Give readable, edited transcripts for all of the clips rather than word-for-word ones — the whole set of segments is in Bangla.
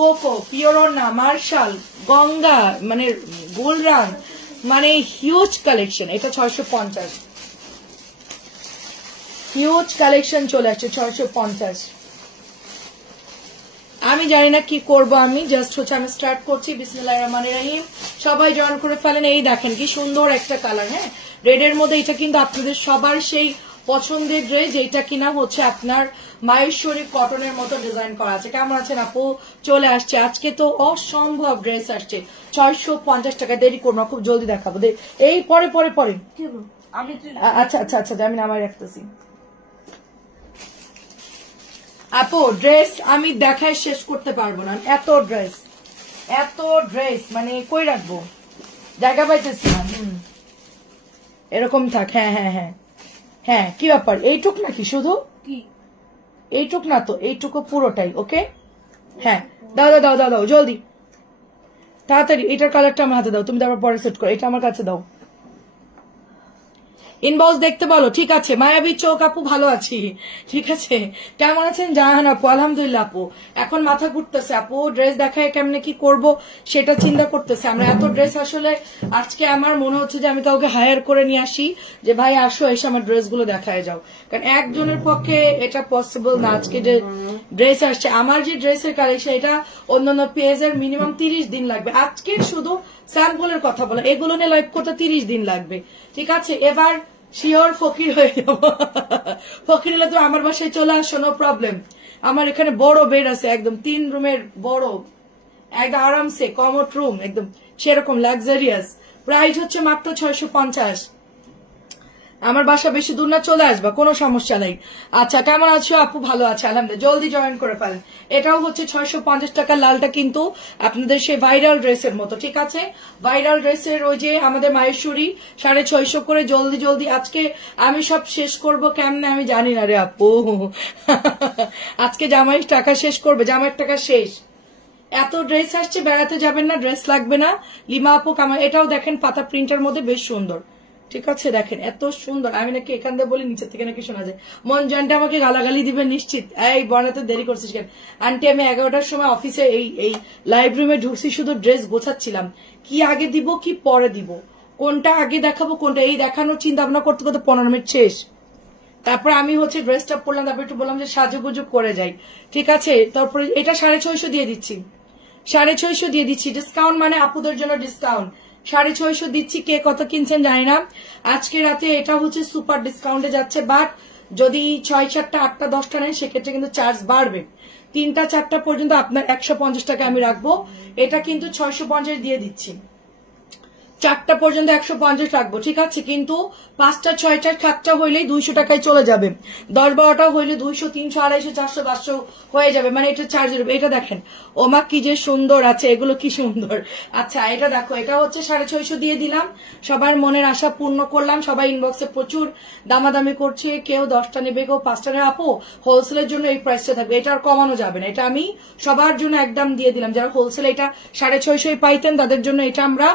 কোকো, পিওরনা, মার্শাল, গঙ্গা, মানে গুলরান, মানে হিউজ কালেকশন। এটা 650, হিউজ কালেকশন চলে আসছে 650। আমি জানি না কি করব, আমি জাস্ট হচ্ছে আমি স্টার্ট করছি। বিসমিল্লাহির রহমানির রহিম। সবাই জয়েন করে ফেলেন। এই দেখেন কি সুন্দর একটা কালার, হ্যাঁ রেড এর মধ্যে। এটা কিন্তু আপনাদের সবার সেই পছন্দের ড্রেস, যেটা কিনা হচ্ছে আপনার মাহেশ্বরী কটনের মতো ডিজাইন করা আছে। কেমন আছেন আপু? চলে আসছে আজকে তো অসম্ভব ড্রেস আসছে 650 টাকা। দেরি করবো, খুব জলদি দেখাবো। এই পরে পরে পরে আচ্ছা আচ্ছা আচ্ছা, আমি নামাই রাখতেছি। আপু ড্রেস আমি দেখায় শেষ করতে পারবো না, এত ড্রেস, এত ড্রেস, মানে কই রাখবো, জায়গা পাইতেছি না। এরকম থাক। হ্যাঁ হ্যাঁ হ্যাঁ হ্যাঁ, কি ব্যাপার, এইটুক নাকি শুধু? এইটুক না তো, এইটুকু পুরোটাই। ওকে হ্যাঁ, দাও দাও দাও দাও দাও জলদি, তাড়াতাড়ি। এটার কালারটা আমার হাতে দাও, তুমি তারপর পরে সেট করো। এটা আমার কাছে দাও, ইনবক্স দেখতে বলো। ঠিক আছে মায়াবী চোখ আপু, ভালো আছি। ঠিক আছে, কেমন আছেন জাহান আপু? আলহামদুলিল্লাহ আপু। এখন মাথা ঘুরতেছে আপু, ড্রেস দেখায় কেমনে কি করব সেটা চিন্তা করতেছে। আমরা এত ড্রেস আসলে আজকে আমার মনে হচ্ছে যে আমি কাউকে হায়ার করে নিয়ে আসি, যে ভাই আসো এসে আমার ড্রেস গুলো দেখায় যাও, কারণ একজনের পক্ষে এটা পসিবল না। আজকে যে ড্রেস আসছে, আমার যে ড্রেসের কালেকশন, এটা অন্যান্য পেজের মিনিমাম 30 দিন লাগবে। আজকে শুধু স্যাম্পলের কথা বলো, এগুলো নিয়ে লাইভ করতে 30 দিন লাগবে। ঠিক আছে, এবার শিওর ফকির হয়ে যাবো। ফকির হলে তো আমার বাসায় চলে আসো, নো প্রবলেম। আমার এখানে বড় বেড আছে, একদম 3 রুমের বড়, একদম আরামসে কমোড রুম, একদম সেরকম লাক্সারিয়াস। প্রাইস হচ্ছে মাত্র 650। আমার বাসা বেশি দূর না, চলে আসবা, কোনো সমস্যা নাই। আচ্ছা কেমন আছো আপু? ভালো আছে আলহামদুলিল্লাহ, জলদি জয়েন করে ফেলেন। এটাও হচ্ছে 650 টাকা। লালটা কিন্তু আপনাদের সেই ভাইরাল ড্রেসের মতো। ঠিক আছে, ভাইরাল ড্রেসের ওই যে আমাদের মাহেশ্বরী 650 করে। জলদি জলদি, আজকে আমি সব শেষ করব কেমনে আমি জানি না রে আপু। আজকে জামাইয়ের টাকা শেষ করবে, জামাইয়ের টাকা শেষ। এত ড্রেস আসছে, বেড়াতে যাবেন না, ড্রেস লাগবে না। লিমা আপু কামাল, এটাও দেখেন পাতা প্রিন্টের মধ্যে, বেশ সুন্দর। ঠিক আছে, দেখেন এত সুন্দর। আমি নাকি এখান দিয়ে বলি, নিচের থেকে নাকি শোনা যায়। মন জানটা আমাকে গালাগালি দিবেন নিশ্চিত। এই বনাতে দেরি করছিস কেন? আন্টি আমি 11টার সময় অফিসে এই লাইভ রুমে ঢুকছি, শুধু ড্রেস গোছাচ্ছিলাম, কি আগে দিব কি পরে দিব, কোনটা আগে দেখাবো কোনটা, এই দেখানোর চিন্তা ভাবনা করতে করতে 15 মিনিট শেষ। তারপর আমি হচ্ছে ড্রেসটা পরলাম, তারপর একটু বললাম যে সাজুগুজু করে যাই। ঠিক আছে, তারপরে এটা 650 দিয়ে দিচ্ছি, 650 দিয়ে দিচ্ছি। ডিসকাউন্ট মানে আপুদের জন্য ডিসকাউন্ট, 650 দিচ্ছি। কে কত কিনছেন জানি না, আজকে রাতে এটা হচ্ছে সুপার ডিসকাউন্টে যাচ্ছে। বাট যদি 6, 7টা, 8টা, 10টা নেন সেক্ষেত্রে কিন্তু চার্জ বাড়বে। 3টা 4টা পর্যন্ত আপনার 150 টাকা আমি রাখবো। এটা কিন্তু 650 দিয়ে দিচ্ছি। 4টা পর্যন্ত 150 রাখবো। ঠিক আছে, কিন্তু 5টা 6টা 7টা হইলেই 200 টাকায় চলে যাবে। 10, 12টা হইলে 200, 300, 250, 400, 500 হয়ে যাবে, মানে এটা চার্জ। এটা দেখেন ওমা কি যে সুন্দর আছে, এগুলো কি সুন্দর। আচ্ছা এটা দেখো, এটা হচ্ছে 650 দিয়ে দিলাম। সবার মনের আশা পূর্ণ করলাম। সবাই ইনবক্সে প্রচুর দামাদামি করছে, কেউ 10টা নেবে, কেউ 5টা নেবে। আপু হোলসেলের জন্য এই প্রাইসটা থাকবে, এটা আর কমানো যাবে না। এটা আমি সবার জন্য একদম দিয়ে দিলাম। যারা হোলসেলে এটা 650 পাইতেন তাদের জন্য এটা আমরা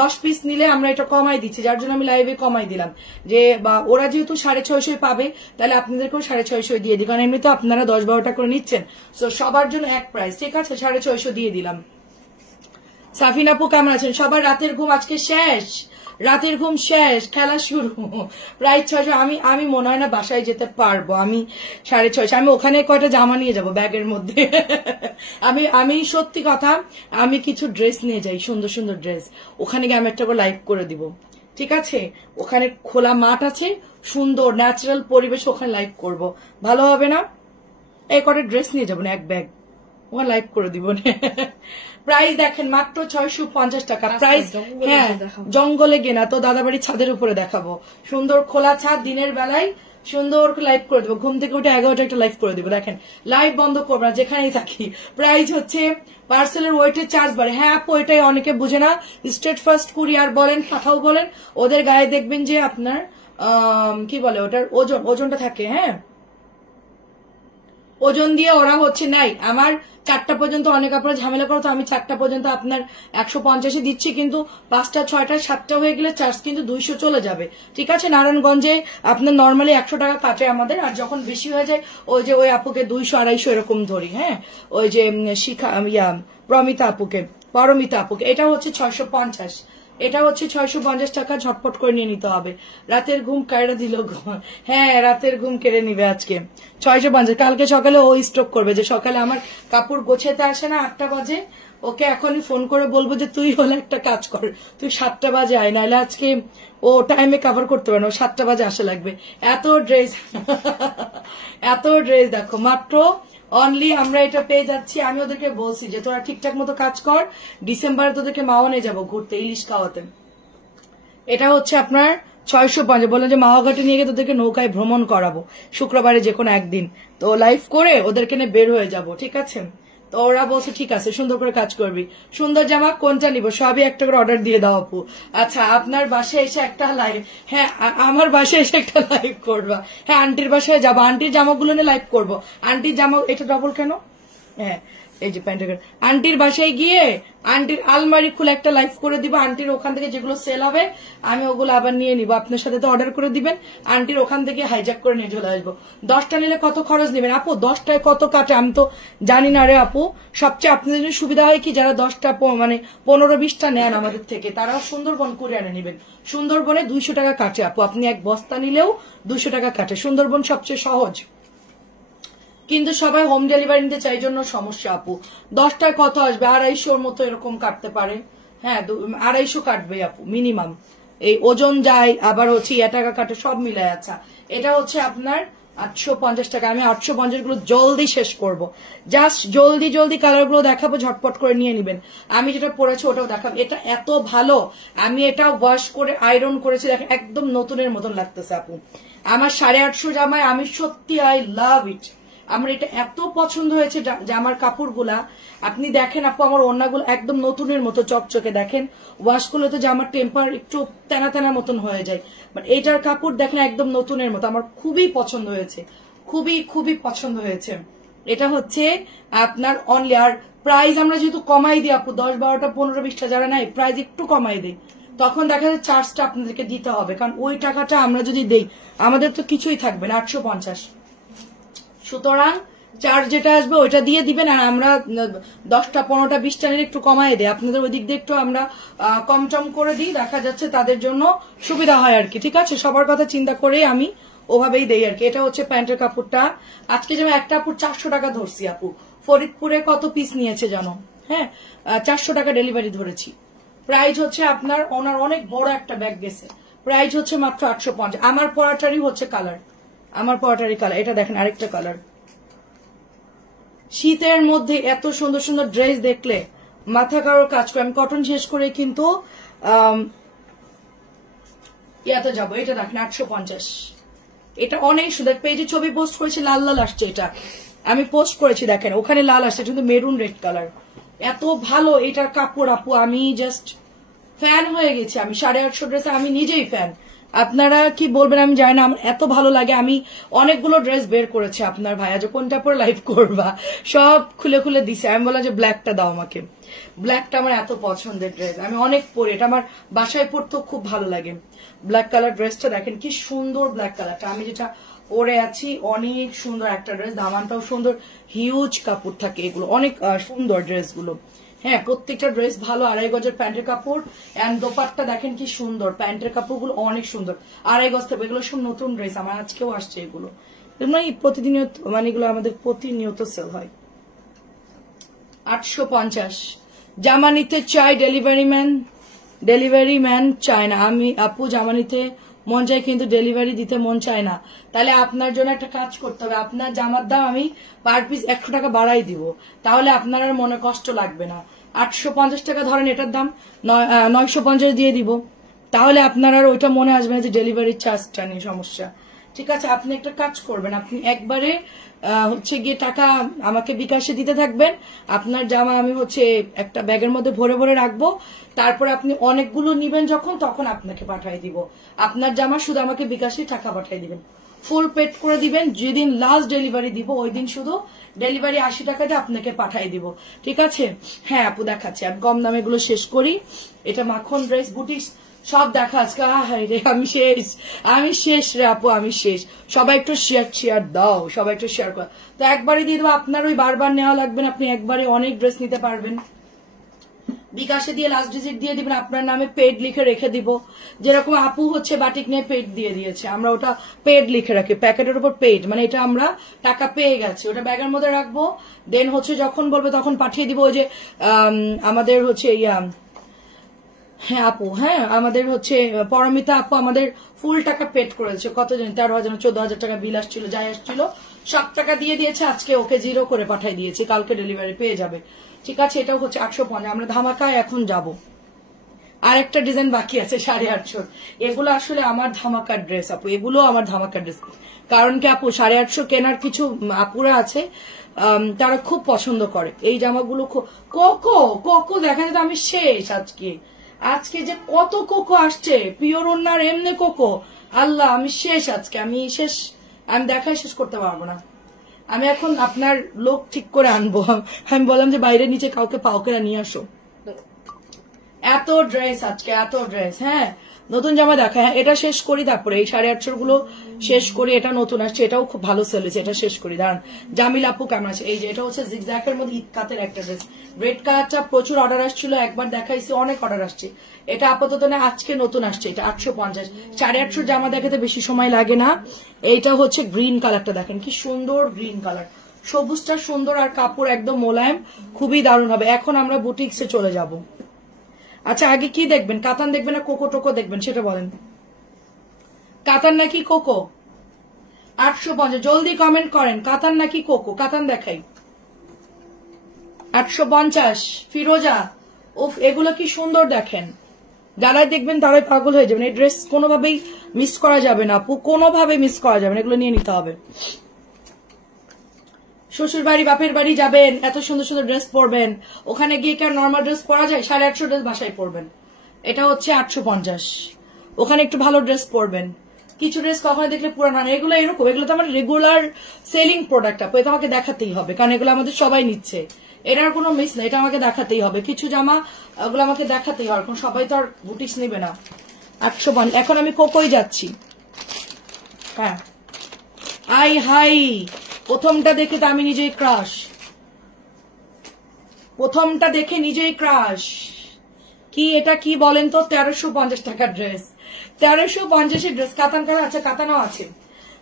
10 পিস নিলে আমরা এটা কমাই দিচ্ছি, যার জন্য আমি লাইভে কমাই দিলাম। যে বা ওরা যেহেতু 650 পাবে, তাহলে আপনাদেরকেও 650 দিয়ে দিই, কারণ এমনিতে আপনারা 10-12টা করে নিচ্ছেন। তো সবার জন্য এক প্রাইস। ঠিক আছে, 650 দিয়ে দিলাম। সাফিন আপু কেমন আছেন? সবার রাতের ঘুম আজকে শেষ, রাতের ঘুম শেষ, খেলা শুরু। প্রায় 600। আমি মনে হয় না বাসায় যেতে পারবো। আমি 650, আমি ওখানে কয়টা জামা নিয়ে যাব ব্যাগের মধ্যে। আমি সত্যি কথা, আমি কিছু ড্রেস নিয়ে যাই, সুন্দর সুন্দর ড্রেস। ওখানে গিয়ে আমি একটা করে লাইভ করে দিব। ঠিক আছে, ওখানে খোলা মাঠ আছে, সুন্দর ন্যাচারাল পরিবেশ, ওখানে লাইভ করব, ভালো হবে না? এই কটা ড্রেস নিয়ে যাবো না, এক ব্যাগ, ওখানে লাইভ করে দিব। প্রাইস দেখেন মাত্র 650 টাকা প্রাইস। হ্যাঁ, জঙ্গলে গেনা তো দাদাবাড়ির ছাদের উপরে দেখাবো, সুন্দর খোলা ছাদ, দিনের বেলায় সুন্দর লাইভ করে দেবো। ঘুম থেকে উঠে 11টা একটা লাইভ করে দিব। দেখেন লাইভ বন্ধ করবো না, যেখানেই থাকি। প্রাইস হচ্ছে পার্সেলের ওয়েটের চার্জ বাড়ে। হ্যাঁ আপু, এটাই অনেকে বুঝে না। স্টেট ফার্স্ট কুরিয়ার বলেন, পাঠাও বলেন, ওদের গায়ে দেখবেন যে আপনার কি বলে ওটার ওজনটা থাকে। হ্যাঁ, ওজন দিয়ে ওরা হচ্ছে নাই আমার 4টা পর্যন্ত অনেক আপনারা ঝামেলা করো, তো আমি 4টা পর্যন্ত আপনার 150 দিচ্ছি, কিন্তু 5টা 6টা 7টা হয়ে গেলে চার্জ কিন্তু 200 চলে যাবে। ঠিক আছে, নারায়ণগঞ্জে আপনার নর্মালি 100 টাকা কাটে আমাদের, আর যখন বেশি হয়ে যায় ওই আপুকে 200 250 এরকম ধরি। হ্যাঁ, ওই যে শিখা প্রমিতা আপুকে, পরমিতা আপুকে, এটা হচ্ছে 650, এটা হচ্ছে 650 টাকা। ঝটপট করে নিয়ে নিতে হবে। রাতের ঘুম কায়রা দিল। হ্যাঁ, রাতের ঘুম কেড়ে নিবে আজকে। 650। কালকে সকালে ও স্ট্রোক করবে যে সকালে আমার কাপড় গোছাতে আসে না 8টা বাজে, ওকে এখনই ফোন করে বলবো যে তুই হলে একটা কাজ কর, তুই 7টা বাজে আয়, নাহলে আজকে ও টাইমে কভার করতে পারে না, ও 7টা বাজে আসা লাগবে। এত ড্রেস এত ড্রেস দেখো, মাত্র অনলি আমরা এটা পেয়ে যাচ্ছি। আমি ওদেরকে বলছি যে তোরা ঠিকঠাক মতো কাজ কর, ডিসেম্বরে তোদেরকে মাওয়ানে যাবো ঘুরতে, ইলিশ খাওয়াতে। এটা হচ্ছে আপনার 650। বললেন যে মাওয়াঘাটে নিয়ে গিয়ে তোদেরকে নৌকায় ভ্রমণ করাবো শুক্রবারে যে কোনো একদিন, তো লাইভ করে ওদেরকে নিয়ে বের হয়ে যাব। ঠিক আছে, তো ওরা বলছে ঠিক আছে, সুন্দর করে কাজ করবি। সুন্দর জামা কোনটা নিব, সবই একটা করে অর্ডার দিয়ে দাও আপু। আচ্ছা, আপনার বাসায় এসে একটা লাইভ, হ্যাঁ আমার বাসায় এসে একটা লাইভ করবা। হ্যাঁ, আন্টির বাসায় যাবো, আন্টির জামাগুলো নিয়ে লাইভ করবো। আন্টির জামা এটা ডবল কেন? হ্যাঁ, এই যে প্যান্টের আন্টির বাসায় গিয়ে আন্টির আলমারি খুলে একটা লাইভ করে দিব। আন্টির ওখান থেকে যেগুলো সেল হবে আমি ওগুলো আবার নিয়ে নিব, আপনার সাথে তো অর্ডার করে দিবেন, আন্টির ওখান থেকে হাইজ্যাক করে নিয়ে চলে আসবো। 10টা নিলে কত খরচ নেবেন আপু? 10টায় কত কাটে আমি তো জানি না রে আপু। সবচেয়ে আপনাদের জন্য সুবিধা হয় কি, যারা 10টা মানে 15-20টা নেন আমাদের থেকে, তারাও সুন্দরবন করে এনে নেবেন। সুন্দরবনে 200 টাকা কাটে আপু, আপনি এক বস্তা নিলেও 200 টাকা কাটে। সুন্দরবন সবচেয়ে সহজ, কিন্তু সবাই হোম ডেলিভারি নিতে চাই জন্য সমস্যা আপু। 10টায় কত আসবে? 250 মতো এরকম কাটতে পারে। হ্যাঁ, 250 কাটবে আপু মিনিমাম। এই ওজন যায়, আবার হচ্ছে টাকা কাটে, সব মিলাই। আচ্ছা, এটা হচ্ছে আপনার 850 টাকা। আমি 850 গুলো জলদি শেষ করব, জাস্ট জলদি জলদি কালার গুলো দেখাবো, ঝটপট করে নিয়ে নিবেন। আমি যেটা পরেছি ওটাও দেখাবো। এটা এত ভালো, আমি এটা ওয়াশ করে আয়রন করেছি, দেখেন একদম নতুনের মতন লাগতেছে আপু। আমার 850 জামায় আমি সত্যি আই লাভ ইট। আমার এটা এত পছন্দ হয়েছে জামার কাপড়গুলা, আপনি দেখেন আপু আমার ওড়নাগুলো একদম নতুনের মতো চকচকে। দেখেন ওয়াশ করলে তো জামার টেম্পার একটু তেনা তেনা মতন হয়ে যায়, বাট এইটার কাপড় দেখেন একদম নতুনের মতো। আমার খুবই পছন্দ হয়েছে, খুবই খুবই পছন্দ হয়েছে। এটা হচ্ছে আপনার অনলি, আর প্রাইস আমরা যেহেতু কমাই দিই আপু, 10, 12টা 15, 20টা যারা নাই, প্রাইস একটু কমাই দিই, তখন দেখা যায় চার্জটা আপনাদেরকে দিতে হবে, কারণ ওই টাকাটা আমরা যদি দেই আমাদের তো কিছুই থাকবে না, 850। সুতরাং চার্জ যেটা আসবে ওইটা দিয়ে দিবেন, আর আমরা 10টা 15টা 20টা নিলে একটু কমাই দেয়, আপনাদের ওই দিক দিয়ে একটু আমরা কম টম করে দিই, দেখা যাচ্ছে তাদের জন্য সুবিধা হয় আর কি। ঠিক আছে, সবার কথা চিন্তা করেই আমি ওভাবেই দেই আর কি। এটা হচ্ছে প্যান্টের কাপড়টা। আজকে যেমন একটা আপুর 400 টাকা ধরছি আপু, ফরিদপুরে কত পিস নিয়েছে জানো? হ্যাঁ, 400 টাকা ডেলিভারি ধরেছি। প্রাইস হচ্ছে আপনার, ওনার অনেক বড় একটা ব্যাগ গেছে, প্রাইস হচ্ছে মাত্র 850। আমার পরাটারই হচ্ছে কালার, আমার পরাটারই কালার। এটা দেখেন আরেকটা কালার। শীতের মধ্যে এত সুন্দর সুন্দর ড্রেস দেখলে মাথা কারোর কাজ করে। আমি কটন শেষ করে কিন্তু ইয়াতে যাবো। এটা দেখেন 850। এটা অনেক সুন্দর, পেজে ছবি পোস্ট করেছি, লাল লাল আসছে। এটা আমি পোস্ট করেছি, দেখেন ওখানে লাল আসছে, কিন্তু মেরুন রেড কালার। এত ভালো এটার কাপড় আপু, আমি জাস্ট ফ্যান হয়ে গেছি। আমি 850 ড্রেসে আমি নিজেই ফ্যান। আপনারা কি বলবেন আমি জানি না, আমার এত ভালো লাগে। আমি অনেকগুলো ড্রেস বের করেছি আপনার ভাইয়া, যে কোনটা পরে লাইভ করবা সব খুলে খুলে দিছে। আমি বললাম যে ব্ল্যাকটা দাও আমাকে, ব্ল্যাকটা আমার এত পছন্দের ড্রেস, আমি অনেক পরি, এটা আমার বাসায় পরতেও খুব ভালো লাগে। ব্ল্যাক কালার ড্রেসটা দেখেন কি সুন্দর, ব্ল্যাক কালারটা আমি যেটা পরে আছি অনেক সুন্দর একটা ড্রেস, দামানটাও সুন্দর, হিউজ কাপড় থাকে এগুলো, অনেক সুন্দর ড্রেসগুলো। হ্যাঁ, প্রত্যেকটা ড্রেস ভালো। 2.5 গজের প্যান্টের কাপড়, এন্ড দোপাট্টা দেখেন কি সুন্দর, প্যান্টের কাপড়গুলো অনেক সুন্দর। 2.5 গজ থেকে এগুলো সব নতুন ড্রেস, আমার আজকেও আসছে এগুলো, মানে প্রতিনিয়ত, মানে এগুলো আমাদের প্রতিনিয়ত সেল হয়। 850 জামা নিতে চাই, ডেলিভারি ম্যান চায় না। আমি আপু জামা নিতে মন চাই, কিন্তু ডেলিভারি দিতে মন চায় না। তাহলে আপনার জন্য একটা কাজ করতে হবে, আপনার জামার দাম আমি পার পিস 100 টাকা বাড়াই দিব, তাহলে আপনার আর মনে কষ্ট লাগবে না। 850 টাকা ধরেন, এটার দাম 950 দিয়ে দিব, তাহলে আপনার আর ওইটা মনে আসবে না যে ডেলিভারি চার্জটা নিয়ে সমস্যা। ঠিক আছে, আপনি একটা কাজ করবেন, আপনি একবারে হচ্ছে গিয়ে টাকা আমাকে বিকাশে দিতে থাকবেন। আপনার জামা আমি হচ্ছে একটা ব্যাগের মধ্যে ভরে ভরে রাখবো, তারপরে আপনি অনেকগুলো নিবেন যখন, তখন আপনাকে পাঠিয়ে দিব। আপনার জামা শুধু আমাকে বিকাশে টাকা পাঠিয়ে দিবেন, ফুল পেড করে দিবেন। যেদিন লাস্ট ডেলিভারি দিব ওই দিন শুধু ডেলিভারি 80 টাকা দিয়ে আপনাকে পাঠিয়ে দিব, ঠিক আছে? হ্যাঁ আপু দেখাচ্ছি, আমি কম দামে এগুলো শেষ করি। এটা মাখন ড্রেস, বুটিক সব দেখা আজকে। রে আমি শেষ রে আপু, আমি শেষ। সবাই একটু শেয়ার দাও, সবাই একটু শেয়ার করো। তো একবারে দিয়ে দেবো, আপনার ওই বারবার নেওয়া লাগবে না, আপনি একবারে অনেক ড্রেস নিতে পারবেন। বিকাশে দিয়ে লাস্ট ডিজিট দিয়ে দিবেন, আপনার নামে পেড লিখে রেখে দিব। যেরকম আপু হচ্ছে বাটিক নিয়ে পেড দিয়ে দিয়েছে, আমরা ওটা পেড লিখে রাখি, প্যাকেটের উপর পেড, মানে এটা আমরা টাকা পেয়ে গেছি, ওটা ব্যাগের মধ্যে রাখবো। দেন হচ্ছে যখন বলবে তখন পাঠিয়ে দিব। ওই যে আমাদের হচ্ছে হ্যাঁ আপু, হ্যাঁ আমাদের হচ্ছে পরমিতা আপু আমাদের ফুল টাকা পেড করেছে। কত জানি 13,000 14,000 টাকা বিল আসছিল, যাই আসছিল সব টাকা দিয়ে দিয়েছে। আজকে ওকে 0 করে পাঠিয়ে দিয়েছি, কালকে ডেলিভারি পেয়ে যাবে, ঠিক আছে? এটাও হচ্ছে 850। আমরা ধামাকায় এখন যাব। আর একটা ডিজাইন বাকি আছে 850। এগুলো আসলে আমার ধামাকার ড্রেস আপু, এগুলো আমার ধামাকার ড্রেস। কারণ কি আপু 850 কেনার কিছু আপুরা আছে, তারা খুব পছন্দ করে এই জামাগুলো। কোকো কোকো দেখা যায়, আমি শেষ আজকে যে কত কোকো আসছে, পিওর ওনার এমনি কোকো, আল্লাহ আমি শেষ আজকে, আমি শেষ, আমি দেখাই শেষ করতে পারবো না। আমি এখন আপনার লোক ঠিক করে আনবো। আমি বললাম যে বাইরে নিচে কাউকে পাওকে নিয়ে আসো। এত ড্রেস আজকে, এত ড্রেস। হ্যাঁ নতুন জামা দেখা, হ্যাঁ এটা শেষ করি, তারপরে এই 850 গুলো শেষ করি। এটা নতুন আসছে, এটাও খুব ভালো সেল হয়েছে, এটা শেষ করি। দাঁড়ান জামিল আপু কেমন আছে? এই যে এটা হচ্ছে জিগজ্যাগের মধ্যে ঈদ কাতের একটা ড্রেস, রেড কালারটা প্রচুর অর্ডার আসছিল, একবার দেখাইছি, অনেক অর্ডার আসছে। এটা আপাতত না, আজকে নতুন আসছে, এটা 850। 850 জামা দেখাতে বেশি সময় লাগে না। এইটা হচ্ছে গ্রিন কালারটা, দেখেন কি সুন্দর গ্রিন কালার, সবুজটা সুন্দর, আর কাপড় একদম মোলায়েম, খুবই দারুণ হবে। এখন আমরা বুটিক্সে চলে যাব। আচ্ছা আগে কি দেখবেন, কাতান দেখবেন না কোকো টোকো দেখবেন, সেটা বলেন। কাতান নাকি কোকো? 850, জলদি কমেন্ট করেন, কাতান নাকি কোকো? কাতান দেখাই। 850 ফিরোজা। উফ এগুলো কি সুন্দর দেখেন, যারাই দেখবেন তারাই পাগল হয়ে যাবেন। এই ড্রেস কোনোভাবেই মিস করা যাবে না আপু, কোনোভাবে মিস করা যাবে না, এগুলো নিয়ে নিতে হবে। শ্বশুর বাড়ি বাপের বাড়ি যাবেন, এত সুন্দর সুন্দর ড্রেস পরবেন, ওখানে গিয়ে কি আর নর্মাল ড্রেস পরা যায়? 850 ড্রেস বাসায় পরবেন। এটা হচ্ছে 850, ওখানে একটু ভালো ড্রেস পরবেন। কিছু ড্রেস কখনো দেখলে পুরানো না, এগুলো এরকম, এগুলো তো আমার রেগুলার সেলিং প্রোডাক্ট আপু, এটা আমাকে দেখাতেই হবে, কারণ এগুলো আমাদের সবাই নিচ্ছে, এটার কোনো মিস না, এটা আমাকে দেখাতেই হবে। কিছু জামা ওগুলো আমাকে দেখাতেই হবে, কারণ সবাই তো আর বুটিক্স নেবে না। 850। এখন আমি কোকোই যাচ্ছি। হ্যাঁ আই হাই, প্রথমটা দেখে তো আমি নিজেই ক্রাশ, প্রথমটা দেখে নিজেই ক্রাশ। কি এটা কি বলেন তো? 1350 টাকার ড্রেস, 1350 এর ড্রেস। কাতান কালার, আচ্ছা কাতানও আছে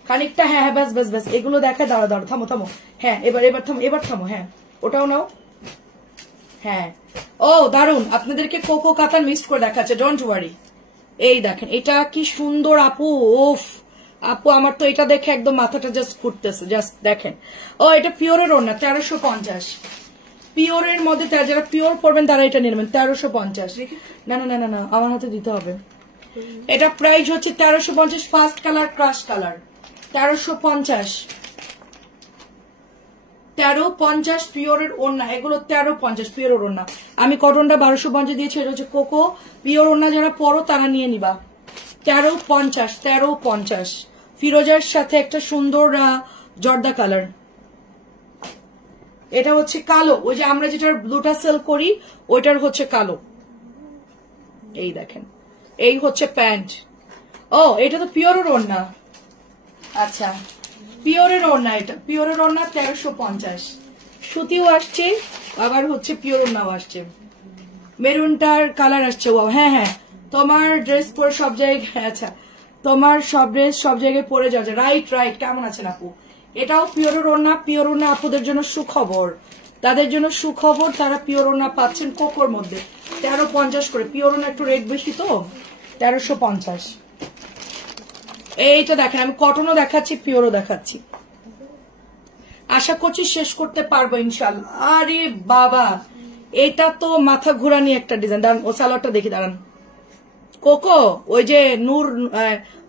খানিকটা। হ্যাঁ হ্যাঁ ব্যাস ব্যাস ব্যাস, এগুলো দেখা। দাঁড়া দাঁড়া, থামো থামো। হ্যাঁ এবার থামো, এবার থামো। হ্যাঁ ওটাও নাও। হ্যাঁ ও দারুন, আপনাদেরকে কোকো কাতান মিক্সড করে দেখাচ্ছে, ডোন্ট ওয়ারি। এই দেখেন এটা কি সুন্দর আপু, ওফ আপু আমার তো এটা দেখে একদম মাথাটা জাস্ট ঘুরতেছে, জাস্ট দেখেন। ও এটা পিওরের ওড়না, 1350। পিওরের মধ্যে যারা পিওর পরবেন তারা এটা নিয়ে নেবেন, 1350। না না না না না, আমার হাতে দিতে হবে। এটা প্রাইস হচ্ছে 1350, ফার্স্ট কালার ক্রাশ কালার, 1350। 1350 পিওরের ওড়না, এগুলো 1350 পিওরের ওড়না। আমি কটনটা 1250 দিয়েছি, এটা হচ্ছে কোকো। পিওর ওড়না যারা পরো তারা নিয়ে নিবা। 1350, 1350। ফিরোজার সাথে একটা সুন্দর জর্দা কালার। এটা হচ্ছে কালো, ওই যে আমরা যেটার ব্লুটা সেল করি ওইটার হচ্ছে কালো। এই দেখেন, এই হচ্ছে প্যান্ট। ও এটা তো পিওরের ওড়না, আচ্ছা পিওরের ওড়না, এটা পিওরের ওড়না 1350। সুতিও আসছে, আবার হচ্ছে পিওর ওড়নাও আসছে। মেরুনটার কালার আসছে। ও হ্যাঁ হ্যাঁ, তোমার ড্রেস পরে সব জায়গায়, আচ্ছা তোমার সব ড্রেস সব জায়গায় পরে যাচ্ছে, রাইট রাইট। কেমন আছেন আপু? এটাও পিওরের ওড়না। পিওর ওড়না আপুদের জন্য সুখবর, তাদের জন্য সুখবর, তারা পিওর ওড়না পাচ্ছেন কোকোর মধ্যে 1350 করে। পিওর ওড়না একটু রেট বেশি তো, 1350। এইটা দেখেন, আমি কটনও দেখাচ্ছি, পিওরও দেখাচ্ছি। আশা করছি শেষ করতে পারবো ইনশাল্লাহ। আরে বাবা এটা তো মাথা ঘুরানি একটা ডিজাইন। দাঁড়ান ও সালোয়ারটা দেখি, দাঁড়ান। কোকো ওই যে নূর,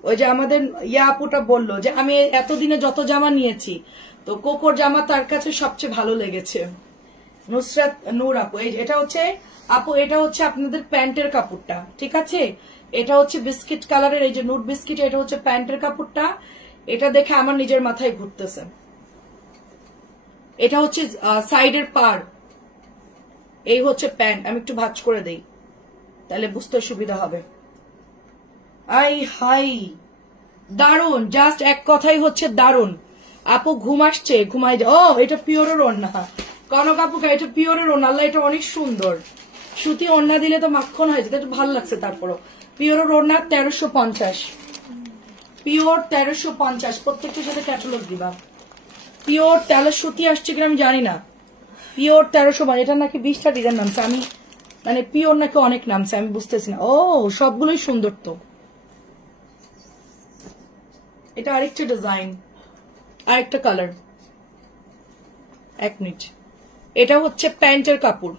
ওই যে আমাদের ইয়া আপুটা বললো যে আমি এতদিনে যত জামা নিয়েছি তো কোকোর জামা তার কাছে সবচেয়ে ভালো লেগেছে। নুসরাত নূর আপু, এই এটা হচ্ছে আপু, এটা হচ্ছে আপনাদের প্যান্টের কাপড়টা, ঠিক আছে? এটা হচ্ছে বিস্কিট কালারের, এই যে নুট বিস্কিট, এটা হচ্ছে প্যান্টের কাপড়টা। এটা দেখে আমার নিজের মাথায় ঘুরতেছে। এটা হচ্ছে সাইডের পার, এই হচ্ছে প্যান্ট। আমি একটু ভাঁজ করে দেই তাহলে বুঝতে সুবিধা হবে। আই হাই দারুন, জাস্ট এক কথাই হচ্ছে দারুন। আপু ঘুম আসছে, ঘুমাই যা। ও এটা পিওরের ওড়না, কনক আপু এটা পিওরের ওড়না। আল্লাহ এটা অনেক সুন্দর। সুতি ওড়না দিলে তো মাখন হয়ে যেত, একটু ভালো লাগছে। তারপরও পিওরের ওড়না 1350, পিওর 1350। প্রত্যেকটার সাথে ক্যাটালগ দিবা। পিওর তেলের সুতি আসছে কিনা আমি জানি না। পিওর 1350, এটা নাকি 20টা ডিজাইন নামছে। আমি মানে পিওর নাকি অনেক নামছে, আমি বুঝতেছি না। ও সবগুলোই সুন্দর তো। এটা আরেকটা ডিজাইন, আরেকটা কালার। 1 মিনিট। এটা হচ্ছে প্যান্টের কাপড়,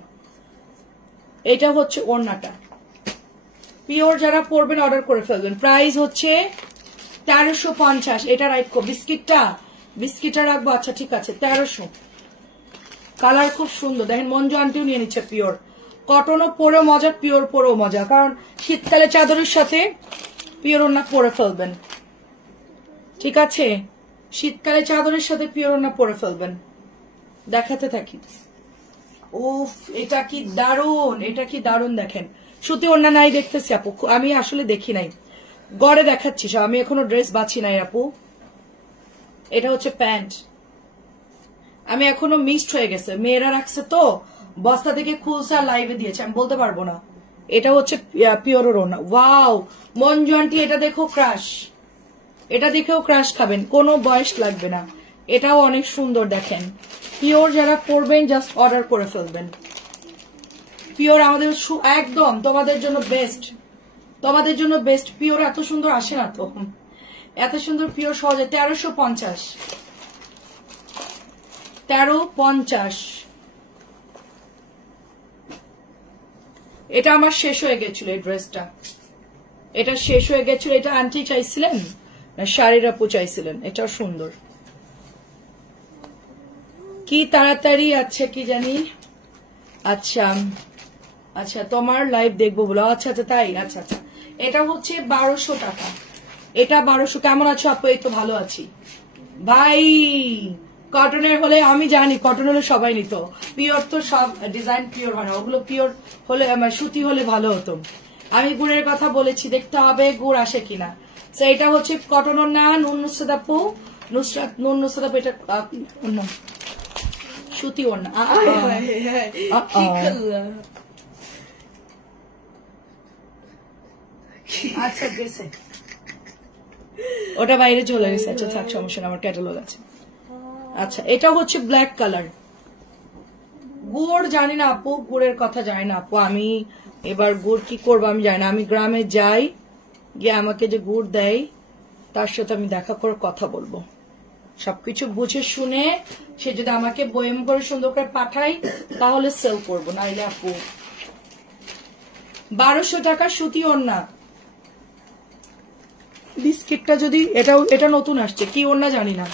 এটা হচ্ছে ওড়নাটা। পিওর যারা পরবেন অর্ডার করে ফেলবেন। প্রাইস হচ্ছে 1350। এটা রাখবো, বিস্কিটটা রাখবো। আচ্ছা ঠিক আছে, 1300। কালার খুব সুন্দর, দেখেন মঞ্জু আন্টিও নিয়ে নিচ্ছে। পিওর কটনও পরে মজা, পিওর পরেও মজা, কারণ শীতকালে চাদরের সাথে পিওর ওড়না পরে ফেলবেন। ঠিক আছে, শীতকালে চাদরের সাথে পিওর ওড়না পরে ফেলবেন। দেখাতে থাকি। উফ এটা কি দারুন, এটা কি দারুন। দেখেন সুতি ওড়না নাই দেখতেছি আপু, আমি আসলে দেখি নাই, গড়ে দেখাচ্ছি সব। আমি এখনো ড্রেস বাছি নাই আপু। এটা হচ্ছে প্যান্ট। আমি এখনো মিক্সড হয়ে গেছে, মেয়েরা রাখছে তো বস্তা থেকে খুলসা লাইভে দিয়েছে, আমি বলতে পারবো না। এটা হচ্ছে পিওর ওড়না। ওয়াও মঞ্জু আন্টি এটা দেখো ক্রাশ, এটা দেখেও ক্রাশ খাবেন, কোনো বয়স লাগবে না। এটাও অনেক সুন্দর। দেখেন পিওর যারা পরবেন জাস্ট অর্ডার করে ফেলবেন। পিওর আমাদের একদম তোমাদের জন্য বেস্ট, তোমাদের জন্য বেস্ট। পিওর এত সুন্দর আসে না তো, এত সুন্দর পিওর সহজে। 1350, 1350। এটা আমার শেষ হয়ে গেছিল এই ড্রেসটা, এটা শেষ হয়ে গেছিল। এটা আন্টি চাইছিলেন না শাড়ির আপু চাইছিলেন, এটাও সুন্দর। কি তাড়াতাড়ি আছে কি জানি। আচ্ছা আচ্ছা তোমার লাইভ দেখবো বলো। আচ্ছা আচ্ছা তাই, আচ্ছা আচ্ছা। এটা হচ্ছে 1200 টাকা, এটা 1200। কেমন আছো আপু? এই তো ভালো আছি ভাই। কটনের হলে আমি জানি, কটন হলে সবাই নিত। পিওর তো সব ডিজাইন পিওর হয় না, ওগুলো পিওর হলে সুতি হলে ভালো হতো। আমি গুড়ের কথা বলেছি, দেখতে হবে গুড় আসে কিনা। এটা হচ্ছে কটনের না নুসরাত আপু, নুসরাত আপু এটা সুতি ওড়না। আচ্ছা গেছে, ওটা বাইরে চলে গেছে। আচ্ছা থাক, সমস্যা না, আমার ক্যাটালগ আছে। আচ্ছা এটা হচ্ছে ব্ল্যাক কালার। গুড় জানি না আপু, গুড়ের কথা জানি না আপু। আমি এবার গুড় কি করবো আমি জানি না। আমি গ্রামে যাই, গিয়ে আমাকে যে গুড় দেয় তার সাথে আমি দেখা করে কথা বলবো, সবকিছু বুঝে শুনে। সে যদি আমাকে বয়েম করে সুন্দর করে পাঠাই তাহলে সেল করবো, নাইলে আপু 1200 টাকা সুতি ওড়না। বিস্কিটটা যদি এটা নতুন আসছে, কি ওড়না জানি না।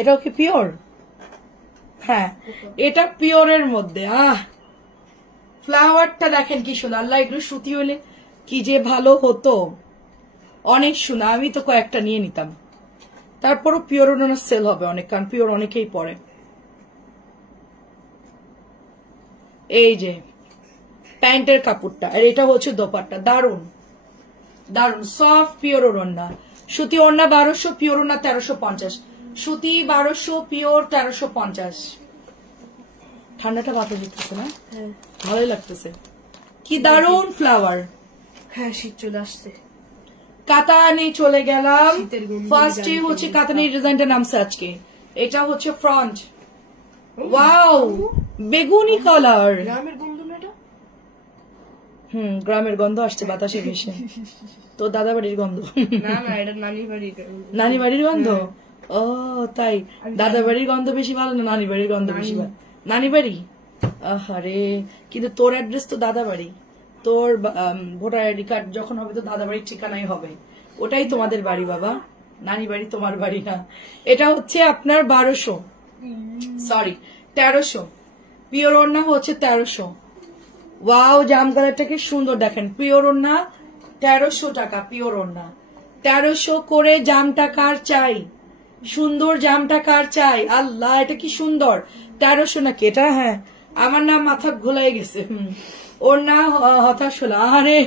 এটাও কি পিওর? হ্যাঁ এটা পিওরের মধ্যে। ফ্লাওয়ারটা দেখেন কি সুন্দর। আল্লাহ এগুলো সুতি হলে কি যে ভালো হতো, অনেক সুন্দর। আমি তো কয়েকটা নিয়ে নিতাম। তারপরও পিওর ওড়না সেল হবে অনেক, কারণ পিওর অনেকেই পরে। এই যে প্যান্টের কাপড়টা, আর এটা হচ্ছে দোপাট্টা। দারুন দারুন সফট পিওর ওড়না। সুতি ওড়না 1200, পিওর ওড়না 1350। সুতি 1200, পিওর 1350। ঠান্ডাটা মাথা দিতেছে না? ভালোই লাগতেছে। কি দারুন ফ্লাওয়ার। হ্যাঁ শীত চলে আসছে। কাতানে চলে গেলাম। ফার্স্টে হচ্ছে কাতানের ডিজাইনটা নামছে আজকে। এটা হচ্ছে ফ্রন্ট। ওয়াও বেগুনি কালার। গ্রামের গন্ধ না এটা? গ্রামের গন্ধ আসছে বাতাসে ভেসে। তো দাদা বাড়ির গন্ধ না না, এটা নানি বাড়ির। নানি বাড়ির গন্ধ? ও তাই, দাদা বাড়ির গন্ধ বেশি ভালো না নানি বাড়ির গন্ধ বেশি ভালো? নানি বাড়ি। আরে কিন্তু তোর অ্যাড্রেস তো দাদা বাড়ি, তোর ভোটার আইডি কার্ড যখন হবে তো দাদা বাড়ির ঠিকানাই হবে, ওটাই তোমাদের বাড়ি বাবা, নানি বাড়ি তোমার বাড়ি না। এটা হচ্ছে আপনার 1200, সরি 1300। পিওর ওড়না হচ্ছে 1300। ওয়াও জাম কালারটা কি সুন্দর। দেখেন পিওর ওড়না 1300 টাকা, পিওর ওড়না 1300 করে জামটা কার চাই? সুন্দর জামটা কার চাই? আল্লাহ এটা কি সুন্দর। 1300 নাকি এটা? হ্যাঁ, আমার নাম মাথা ঘোলাই গেছে। ওর না হতাশ হলো। আরে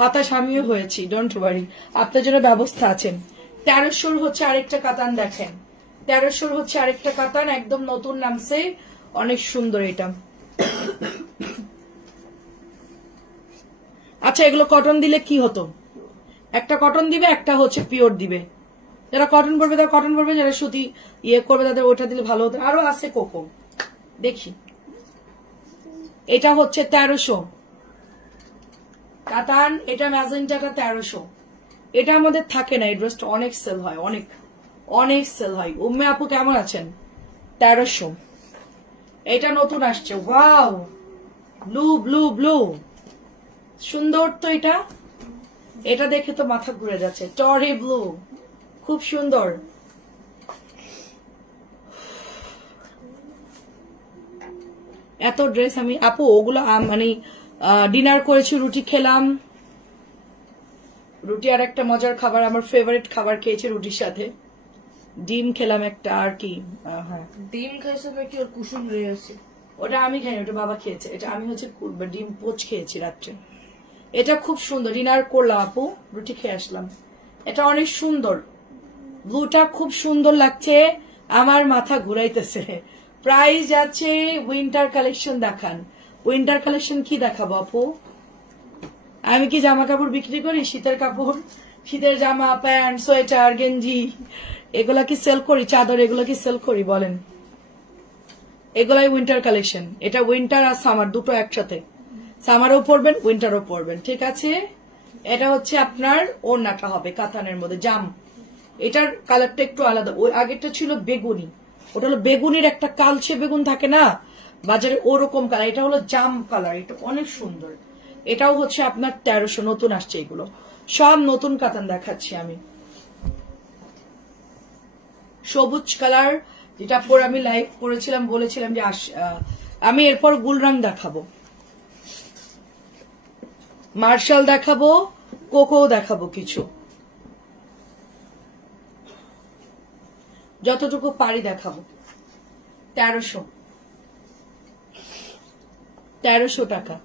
হতাশ আমিও হয়েছি, ডোন্ট ওয়ারি, আপনার জন্য ব্যবস্থা আছেন। 1300 হচ্ছে আরেকটা কাতান দেখেন, 1300 হচ্ছে আরেকটা কাতান, একদম নতুন নামছে, অনেক সুন্দর এটা। আচ্ছা এগুলো কটন দিলে কি হতো? একটা কটন দিবে, একটা হচ্ছে পিওর দিবে। যারা কটন পরবে তারা কটন পরবে, যারা সুতি ইয়ে করবে তাদের ওটা দিলে ভালো হতো। আরো আছে কোকো, দেখি। এটা হচ্ছে 1300 কাতান, এটা ম্যাজেন্টাটা 1300। এটা আমাদের থাকে না, এই ড্রেসটা অনেক সেল হয়, অনেক অনেক সেল হয়। উম্মে আপু কেমন আছেন? 1300। এটা নতুন আসছে, ওয়াও, ব্লু ব্লু ব্লু, সুন্দর তো এটা। এটা দেখে তো মাথা ঘুরে যাচ্ছে, টরি ব্লু, খুব সুন্দর। এত ড্রেস আমি আপু ওগুলো মানে ডিনার করেছি, রুটি খেলাম, রুটি আর একটা মজার খাবার, আমার ফেভারিট খাবার খেয়েছি রুটির সাথে, ডিম খেলাম একটা, আর কি হ্যাঁ ডিম খাইছে নাকি ওর কুসুম রয়েছে? ওটা আমি খাইনি, ওটা বাবা খেয়েছে। এটা আমি হচ্ছে ডিম পোচ খেয়েছি রাত্রে। এটা খুব সুন্দর, ডিনার করলাম আপু, রুটি খেয়ে আসলাম। এটা অনেক সুন্দর, ব্লুটা খুব সুন্দর লাগছে, আমার মাথা ঘুরাইতেছে। প্রাইস যাচ্ছে, উইন্টার কালেকশন দেখান। উইন্টার কালেকশন কি দেখাবো আপু? আমি কি জামা কাপড় বিক্রি করি? শীতের কাপড়, শীতের জামা, প্যান্ট, সোয়েটার, গেঞ্জি, এগুলা কি সেল করি? চাদর এগুলো কি সেল করি বলেন? এগুলাই উইন্টার কালেকশন। এটা উইন্টার আর সামার দুটো একসাথে, সামারও পরবেন উইন্টারও পরবেন, ঠিক আছে। এটা হচ্ছে আপনার ওড়নাটা হবে কাতানের মধ্যে জাম, এটার কালারটা একটু আলাদা। ওই আগেরটা ছিল বেগুনি, ওটা হলো বেগুনির একটা কালচে বেগুন থাকে না বাজারে, ওরকম কালার। এটা হলো জাম কালার, এটা অনেক সুন্দর। এটাও হচ্ছে আপনার 1300, নতুন আসছে এগুলো সব নতুন কাতান দেখাচ্ছি আমি। সবুজ কালার, যেটা পর আমি লাইভ করেছিলাম, বলেছিলাম যে আমি এরপর গুলরাং দেখাবো, মার্শাল দেখাবো, কোকো দেখাবো, কিছু যতটুকু পারি দেখাবো। 1300 টাকা।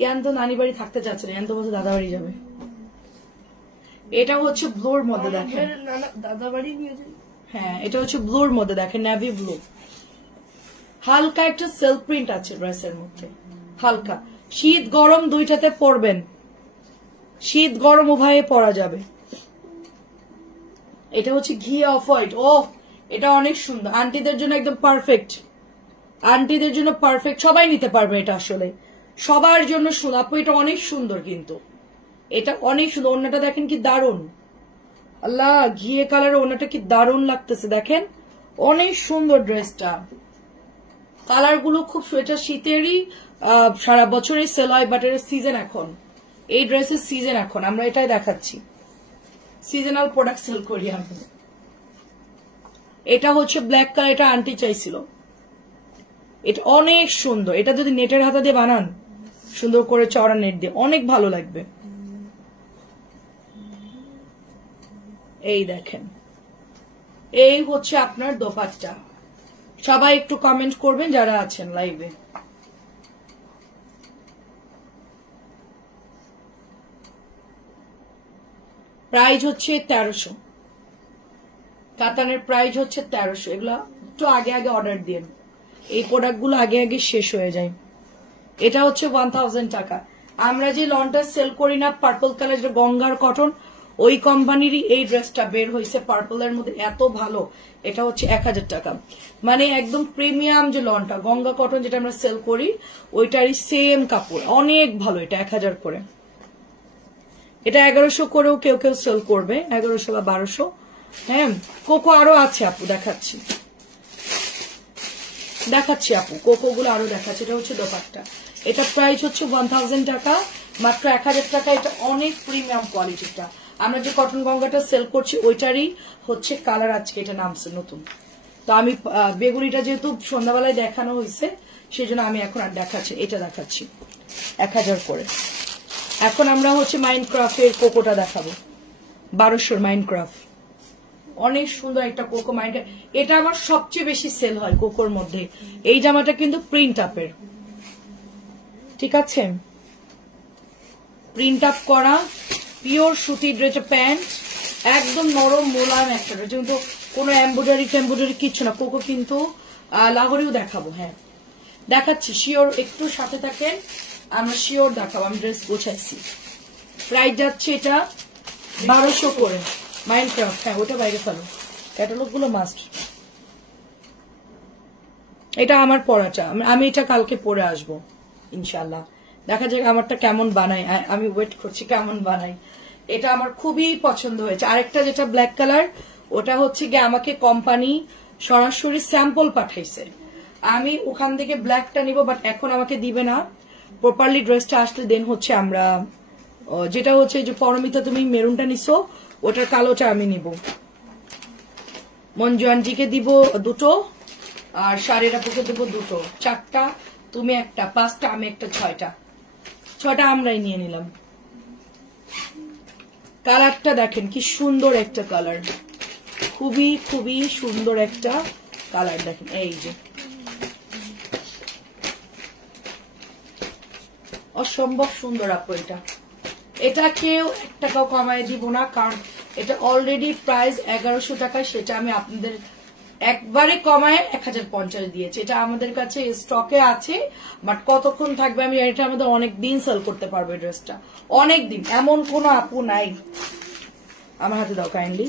ইয়ান তো নানি বাড়ি থাকতে চাচ্ছে না, ইয়ান তো বলছে দাদা বাড়ি যাবে। এটা হচ্ছে ব্লুর মধ্যে দেখেন, দাদা বাড়ি নিয়ে যাই। হ্যাঁ এটা হচ্ছে ব্লুর মধ্যে দেখেন, নেভি ব্লু, হালকা একটা সেলফ প্রিন্ট আছে ড্রেসের মধ্যে, হালকা। শীত গরম দুইটাতে পরবেন, শীত গরম উভয়ে পরা যাবে। এটা হচ্ছে ঘি অফ হোয়াইট, ও এটা অনেক সুন্দর, আন্টিদের জন্য একদম পারফেক্ট, আন্টিদের জন্য পারফেক্ট, সবাই নিতে পারবে এটা, আসলে সবার জন্য সুন্দর। আপু এটা অনেক সুন্দর, কিন্তু এটা অনেক সুন্দর। ওড়নাটা দেখেন কি দারুন, আল্লাহ ঘিয়ে কালারের ওড়নাটা কি দারুন লাগতেছে, দেখেন অনেক সুন্দর ড্রেসটা। কালার গুলো খুব, এটা শীতেরই সারা বছরই সেল হয়, বাট এর সিজন এখন, এই ড্রেসের সিজন এখন, আমরা এটাই দেখাচ্ছি, সিজনাল প্রোডাক্ট সেল করি আমি। এটা হচ্ছে ব্ল্যাক কালার, এটা আন্টি চাইছিল, এটা অনেক সুন্দর। এটা যদি নেটের হাতা দিয়ে বানান, সুন্দর করে চওড়া নেট দিয়ে, অনেক ভালো লাগবে। এই দেখেন, এই হচ্ছে আপনার দোপাট্টা। সবাই একটু কমেন্ট করবেন যারা আছেন লাইভে। প্রাইস হচ্ছে 1300, কাতানের প্রাইস হচ্ছে 1300। এগুলো একটু আগে আগে অর্ডার দিন, এই প্রোডাক্ট গুলো আগে আগে শেষ হয়ে যায়। এটা হচ্ছে 1000 টাকা। আমরা যে লনটা সেল করি না পার্পল কালার, যেটা গঙ্গার কটন, ওই কোম্পানিরই এই ড্রেসটা বের হয়েছে পার্পলের মধ্যে, এত ভালো। এটা হচ্ছে 1000 টাকা, মানে একদম প্রিমিয়াম যে লনটা গঙ্গা কটন যেটা আমরা সেল করি, ওইটারই সেম কাপড়, অনেক ভালো। এটা 1000 করে, এটা 1100 করেও কেউ কেউ সেল করবে, 1100 বা 1200। হ্যাঁ কোকো আরো আছে আপু, দেখাচ্ছি দেখাচ্ছি আপু, কোকো গুলো আরো দেখাচ্ছি। এটা হচ্ছে দোপাট্টা, এটা প্রাইস হচ্ছে 1000 টাকা, মাত্র 1000 টাকা। এটা অনেক প্রিমিয়াম কোয়ালিটিটা। আমরা যে কটন গঙ্গাটা সেল করছি ওইটারই হচ্ছে কালার, আজকে এটা নামছে নতুন। তো আমি বেগুনিটা যেহেতু সন্ধ্যাবেলায় দেখানো হয়েছে, সেই জন্য আমি এখন আর দেখাচ্ছি, এটা দেখাচ্ছি 1000 করে। এখন আমরা হচ্ছে মাইনক্রাফটের কোকোটা দেখাবো, 1200 মাইনক্রাফট। অনেক সুন্দর একটা কোকো মাইনক্রাফট, এটা আমার সবচেয়ে বেশি সেল হয় কোকোর মধ্যে। এই জামাটা কিন্তু প্রিন্ট আপের, ঠিক আছে, প্রিন্ট আপ করা পিওর সুতি ড্রেস প্যান্ট, একদম নরম মোলায়েম একটা ড্রেস, কিন্তু কোনো এমব্রয়ডারি কিছু না। কোকো কিন্তু লাহোরিও দেখাবো, হ্যাঁ দেখাচ্ছি, শিওর একটু সাথে থাকেন, আমরা শিওর দেখাবো। আমি ড্রেস গোছাইছি। প্রাইস যাচ্ছে এটা 1200 করে মাইনক্রাফট। হ্যাঁ ওটা বাইরে ফেলো, ক্যাটালগ গুলো মাস্ট। এটা আমার পরাটা, আমি এটা কালকে পরে আসবো ইনশাল্লাহ। দেখা যাক আমারটা কেমন বানাই, আমি ওয়েট করছি কেমন বানাই। এটা আমার খুবই পছন্দ হয়েছে। আরেকটা যেটা ব্ল্যাক কালার, ওটা হচ্ছে গিয়ে আমাকে কোম্পানি সরাসরি স্যাম্পল পাঠাইছে, আমি ওখান থেকে ব্ল্যাকটা নিব, বাট এখন আমাকে দিবে না, প্রপারলি ড্রেসটা আসলে দেন হচ্ছে আমরা, যেটা হচ্ছে যে পরমিতা তুমি মেরুনটা নিছো, ওটার কালোটা আমি নিব। মঞ্জু আন্টিকে দিব 2টো, আর শাড়ির আপুকে দেবো 2টো, 4টা তুমি একটা, 5টা আমি একটা, 6টা আমরাই নিয়ে নিলাম। কালারটা দেখেন কি সুন্দর একটা কালার, খুবই খুবই সুন্দর একটা কালার। দেখেন এই যে অসম্ভব সুন্দর আপু। এটা কেউ 1 টাকাও কমায় দিব না, কারণ এটা অলরেডি প্রাইস 1100 টাকা, সেটা আমি আপনাদের একবারে কমায় 1050 দিয়েছি। এটা আমাদের কাছে স্টকে আছে, বাট কতক্ষণ থাকবে আমি, এটা আমাদের অনেক দিন সেল করতে পারবো এই ড্রেসটা, অনেক দিন। এমন কোন আপু নাই, আমার হাতে দাও কাইন্ডলি,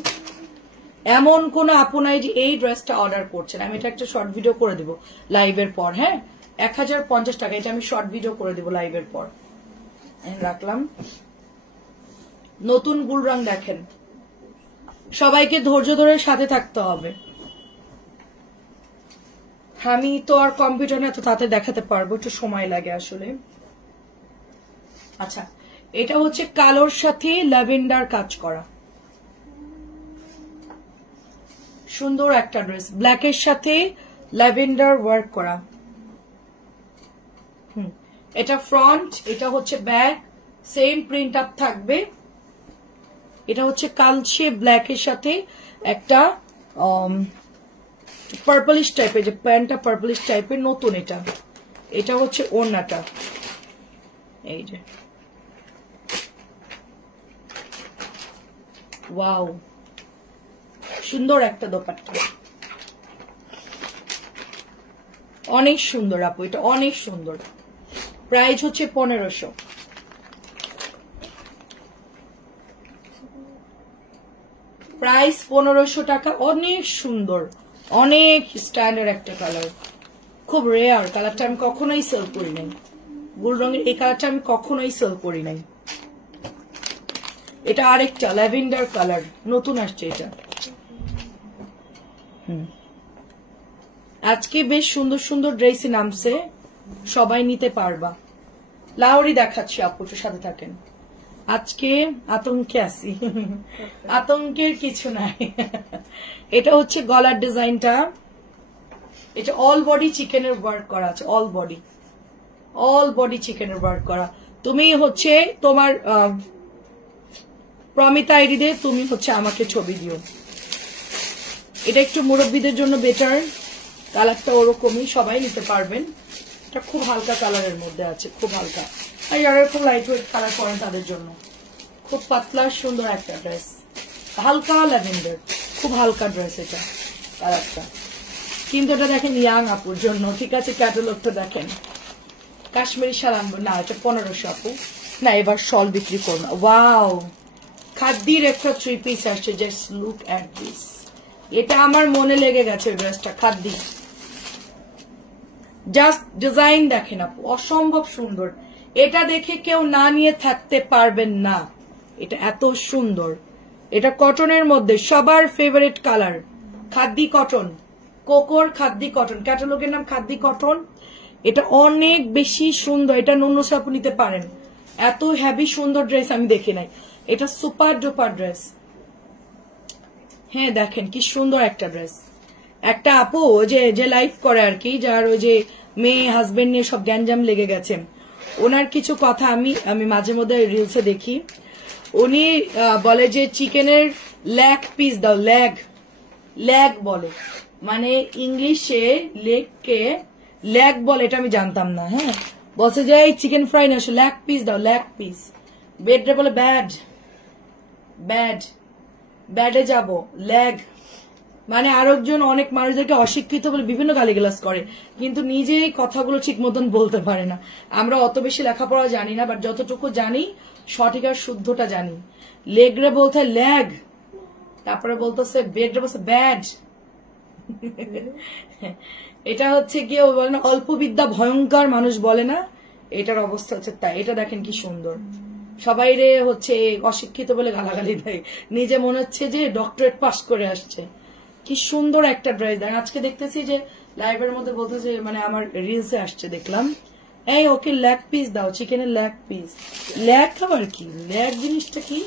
এমন কোন আপু নাই যে এই ড্রেসটা অর্ডার করছেন। আমি এটা একটা শর্ট ভিডিও করে দিব লাইভের পর, হ্যাঁ 1050 টাকা, এটা আমি শর্ট ভিডিও করে দিব লাইভের পর। রাখলাম নতুন গুল রং, দেখেন সবাইকে ধৈর্য ধরে সাথে থাকতে হবে। আমি তো আর কম্পিউটার না তো তাতে দেখাতে পারবো, একটু সময় লাগে আসলে। আচ্ছা, এটা হচ্ছে কালোর সাথে ল্যাভেন্ডার কাজ করা, সুন্দর একটা ড্রেস, ব্ল্যাকের সাথে ল্যাভেন্ডার ওয়ার্ক করা। এটা ফ্রন্ট, এটা হচ্ছে ব্যাক, সেম প্রিন্ট আপ থাকবে। এটা হচ্ছে কালচে ব্ল্যাকের সাথে একটা পার্পলিশ টাইপের, যে প্যান্টটা পার্পলিশ টাইপের, নতুন এটা। এটা হচ্ছে ওড়নাটা, এই যে ওয়াও সুন্দর একটা দোপাট্টা, অনেক সুন্দর আপু, এটা অনেক সুন্দর। প্রাইস হচ্ছে 1500। প্রাইস 1500 টাকা, অনেক সুন্দর, অনেক স্ট্যান্ডার্ড একটা কালার, খুব রেয়ার কালারটা, আমি কখনোই সেল করি নাই। গোল রঙের এই কালারটা আমি কখনোই সেল করি নাই। এটা আরেকটা ল্যাভেন্ডার কালার, নতুন আসছে এটা। আজকে বেশ সুন্দর সুন্দর ড্রেসই নামছে, সবাই নিতে পারবা। লাহোরি দেখাচ্ছি আপু, সাথে থাকেন। আজকে আতঙ্কে আছি, আতঙ্কের কিছু নাই। এটা হচ্ছে গলার ডিজাইনটা, এটা অল বডি চিকেনের ওয়ার্ক করা আছে, অল বডি চিকেনের ওয়ার্ক করা। তুমি হচ্ছে তোমার প্রমিতা আইডি দিয়ে তুমি হচ্ছে আমাকে ছবি দিও। এটা একটু মুরব্বীদের জন্য বেটার, কালারটা ওরকমই, সবাই নিতে পারবেন। এটা খুব হালকা কালারের মধ্যে আছে, খুব হালকা, আর যারা খুব লাইট ওয়েট কালার পরেন তাদের জন্য খুব পাতলা সুন্দর একটা ড্রেস, হালকা ল্যাভেন্ডার, খুব হালকা ড্রেস এটা কালারটা। কিন্তু এটা দেখেন ইয়াং আপুর জন্য, ঠিক আছে। ক্যাটালগটা দেখেন, কাশ্মীরি শাল আনবো না, এটা 1500 আপু। না এবার শল বিক্রি করবো না। ওয়াও, খাদ্দির একটা 3 পিস আসছে, জাস্ট লুক এট দিস। এটা আমার মনে লেগে গেছে ড্রেসটা, খাদ্দি। জাস্ট ডিজাইন দেখেন আপু, অসম্ভব সুন্দর। এটা দেখে কেউ না নিয়ে থাকতে পারবেন না, এটা এত সুন্দর। এটা কটনের মধ্যে সবার ফেভারিট কালার, খাদ্দি কটন, কোকোর খাদ্দি কটন, ক্যাটালগের নাম খাদ্দি কটন। এটা অনেক বেশি সুন্দর, এটা নুনু সাপু নিতে পারেন, এত হেভি সুন্দর ড্রেস আমি দেখি নাই। এটা সুপার ডুপার ড্রেস। হ্যাঁ দেখেন কি সুন্দর একটা ড্রেস। একটা আপু যে লাইভ করে আর কি, যার ওই যে মেয়ে হাজবেন্ড নিয়ে সব গ্যাঞ্জাম লেগে গেছে, ওনার কিছু কথা আমি মাঝে মধ্যে রিলসে দেখি। উনি বলে যে চিকেনের লেগ পিস দাও, লেগ বলে, মানে ইংলিশে লেগকে লেগ বলে, এটা আমি জানতাম না। হ্যাঁ, বলছে যে এই চিকেন ফ্রাই না, লেগ পিস দাও, লেগ পিস। বেডরে বলে ব্যাডে যাব, লেগ। মানে আরেকজন অনেক মানুষদেরকে অশিক্ষিত বলে বিভিন্ন গালিগালাজ করে, কিন্তু নিজেই কথাগুলো ঠিক মতন বলতে পারে না। আমরা অত বেশি লেখাপড়া জানি না, বাট যতটুকু জানি সঠিক আর শুদ্ধটা জানি। লেগরে বলতে লেগ, তারপরে বলতেছে বেডরে বলছে ব্যাড। এটা হচ্ছে গিয়ে বলে না অল্প বিদ্যা ভয়ঙ্কর, মানুষ বলে না, এটার অবস্থা হচ্ছে তাই। এটা দেখেন কি সুন্দর, সবাই রে হচ্ছে অশিক্ষিত বলে গালাগালি দেয়, নিজে মনে হচ্ছে যে ডক্টরেট পাস করে আসছে। কি সুন্দর একটা ড্রেস। দেখ আজকে দেখতেছি যে লাইভের মধ্যে বলতেছে, মানে আমার রিলসে আসছে দেখলাম, এই ওকে লেগ পিস দাও, চিকেনের লেগ পিস। লেগ খাবার কি, লেগ জিনিসটা কি?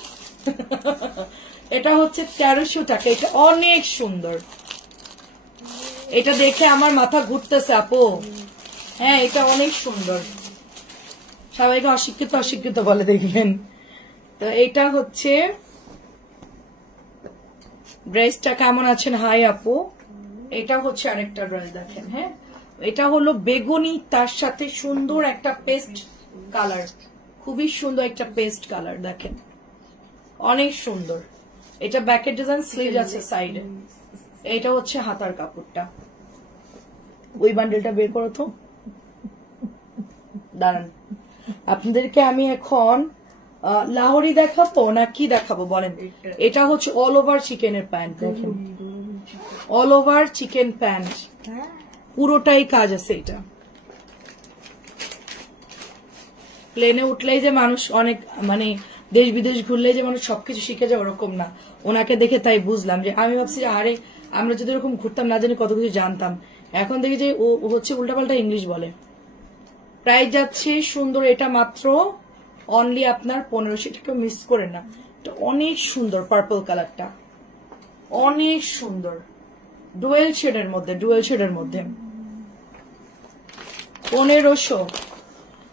এটা হচ্ছে 1300 টাকা। এটা অনেক সুন্দর, এটা দেখে আমার মাথা ঘুরতেছে আপু। হ্যাঁ, এটা অনেক সুন্দর। সবাইকে অশিক্ষিত বলে দেখলেন তো। এটা হচ্ছে ড্রেসটা কেমন আছেন? হাই আপু। এটা হচ্ছে আরেকটা ড্রেস দেখেন। হ্যাঁ, এটা হলো বেগুনি, তার সাথে সুন্দর একটা পেস্ট কালার, খুবই সুন্দর একটা পেস্ট কালার দেখেন, অনেক সুন্দর। এটা ব্যাকের ডিজাইন, স্লিভ আছে সাইডে। এটা হচ্ছে হাতার কাপড়টা। ওই বান্ডেলটা বের করো তো, দাঁড়ান। আপনাদেরকে আমি এখন লাহোরি দেখাবো না কি দেখাবো বলেন? এটা হচ্ছে অল ওভার চিকেনের প্যান্ট দেখেন, অল ওভার চিকেন প্যান্ট, পুরোটাই কাজ আছে। এটা প্লেনে উঠলেই যে মানুষ অনেক, মানে দেশ বিদেশ ঘুরলেই যে মানুষ সবকিছু শিখে যায় ওরকম না। ওনাকে দেখে তাই বুঝলাম যে, আমি ভাবছি যে আরে আমরা যদি এরকম ঘুরতাম না জানি কত কিছু জানতাম। এখন দেখি যে ও হচ্ছে উল্টাপাল্টা ইংলিশ বলে। প্রাইস যাচ্ছে সুন্দর, এটা মাত্র অনলি আপনার 1500। এটাকে মিস করে না, এটা অনেক সুন্দর। পার্পল কালারটা অনেক সুন্দর, ডুয়েল শেডের মধ্যে 1500।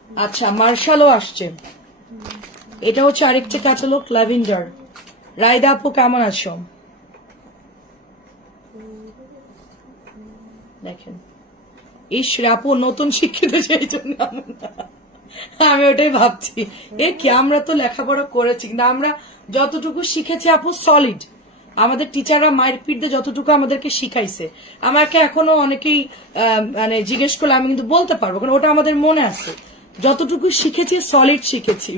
আচ্ছা, মার্শালও আসছে। এটা হচ্ছে আরেকটা ক্যাটালগ, ল্যাভেন্ডার। রায়দা আপু কেমন আছো? দেখেন, ইস আপু নতুন শিক্ষিত, সেই জন্য আমি ওটাই ভাবছি, এ কি আমরা তো লেখাপড়া করেছি, কিন্তু আমরা যতটুকু শিখেছি আপু সলিড। আমাদের টিচাররা মায়ের পিঠ দিয়ে যতটুকু আমাদেরকে শিখাইছে, আমাকে এখনো অনেকেই মানে জিজ্ঞেস করলে আমি কিন্তু বলতে পারবো, কারণ ওটা আমাদের মনে আছে। যতটুকু শিখেছি সলিড শিখেছি,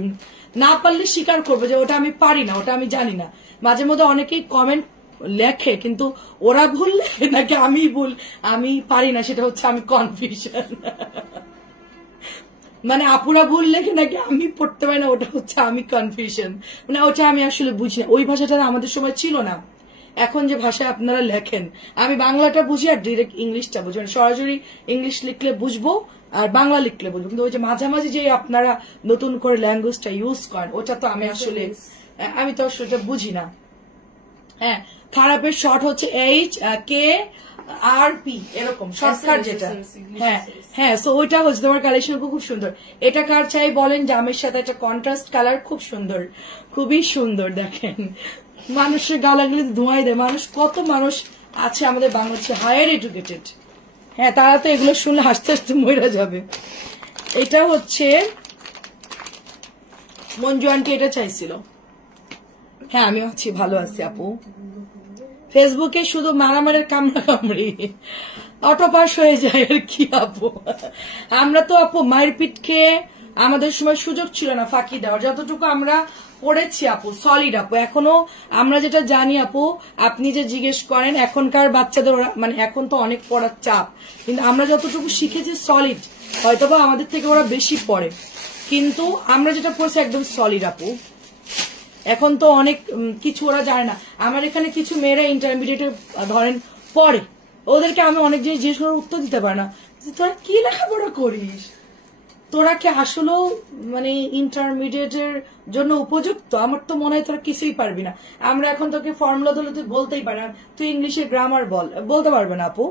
না পারলে স্বীকার করবো যে ওটা আমি পারি না, ওটা আমি জানি না। মাঝে মধ্যে অনেকেই কমেন্ট লেখে, কিন্তু ওরা ভুল লেখে নাকি আমি পারি না, সেটা হচ্ছে আমি কনফিউশন। মানে আপুরা ভুল লেখে নাকি আমি পড়তে পারি না, ওটা হচ্ছে আমি কনফিউশন। মানে ওটা আমি আসলে বুঝি না, ওই ভাষাটা আমাদের সময় ছিল না। এখন যে ভাষায় আপনারা লেখেন, আমি বাংলাটা বুঝি আর ডিরেক্ট ইংলিশটা বুঝি, মানে সরাসরি ইংলিশ লিখলে বুঝবো আর বাংলা লিখলে বুঝবো, কিন্তু ওই যে মাঝামাঝি যে আপনারা নতুন করে ল্যাঙ্গুয়েজটা ইউজ করেন, ওটা তো আমি আসলে বুঝি না। হ্যাঁ, খারাপের শর্ট হচ্ছে HKRP, এরকম শর্টকাট যেটা। হ্যাঁ, সো ওইটা হচ্ছে তোমার কালেকশন খুব সুন্দর। এটা কার চাই বলেন? জামের সাথে একটা কন্ট্রাস্ট কালার, খুব সুন্দর, খুবই সুন্দর। দেখেন মানুষের গালাগুলি ধোঁয়াই দেয়। কত মানুষ আছে আমাদের বাংলাদেশে হায়ার এডুকেটেড, হ্যাঁ, তারা তো এগুলো শুনলে হাসতে হাসতে মরে যাবে। এটা হচ্ছে মঞ্জু আন্টি এটা চাইছিল। হ্যাঁ, আমিও আছি, ভালো আছি আপু। ফেসবুকে শুধু মারামারের কামড়ি অটো পাস হয়ে যায় আর কি আপু। আমরা তো আপু মায়ের পিঠ খেয়ে আমাদের সময় সুযোগ ছিল না ফাঁকি দেওয়ার, যতটুকু আমরা পড়েছি আপু সলিড আপু। এখনো আমরা যেটা জানি আপু, আপনি যে জিজ্ঞেস করেন এখনকার বাচ্চাদের, মানে এখন তো অনেক পড়ার চাপ, কিন্তু আমরা যতটুকু শিখেছি সলিড। হয়তোবা আমাদের থেকে ওরা বেশি পড়ে, কিন্তু আমরা যেটা পড়ছি একদম সলিড আপু। এখন তো অনেক কিছু ওরা জানে না। আমার এখানে কিছু মেয়েরা ইন্টারমিডিয়েটে ধরেন পড়ে, ওদেরকে আমি অনেক জিনিস জিজ্ঞেস করে উত্তর দিতে পারি না। তোরা কি লেখাপড়া করিস, তোরা কি আসলেও মানে ইন্টারমিডিয়েটের জন্য উপযুক্ত? আমার তো মনে হয় তোরা কিছুই পারবি না। আমরা এখন তোকে ফর্মুলা দিলে তুই বলতেই পারি না, তুই ইংলিশে গ্রামার বলতে পারবে না আপু।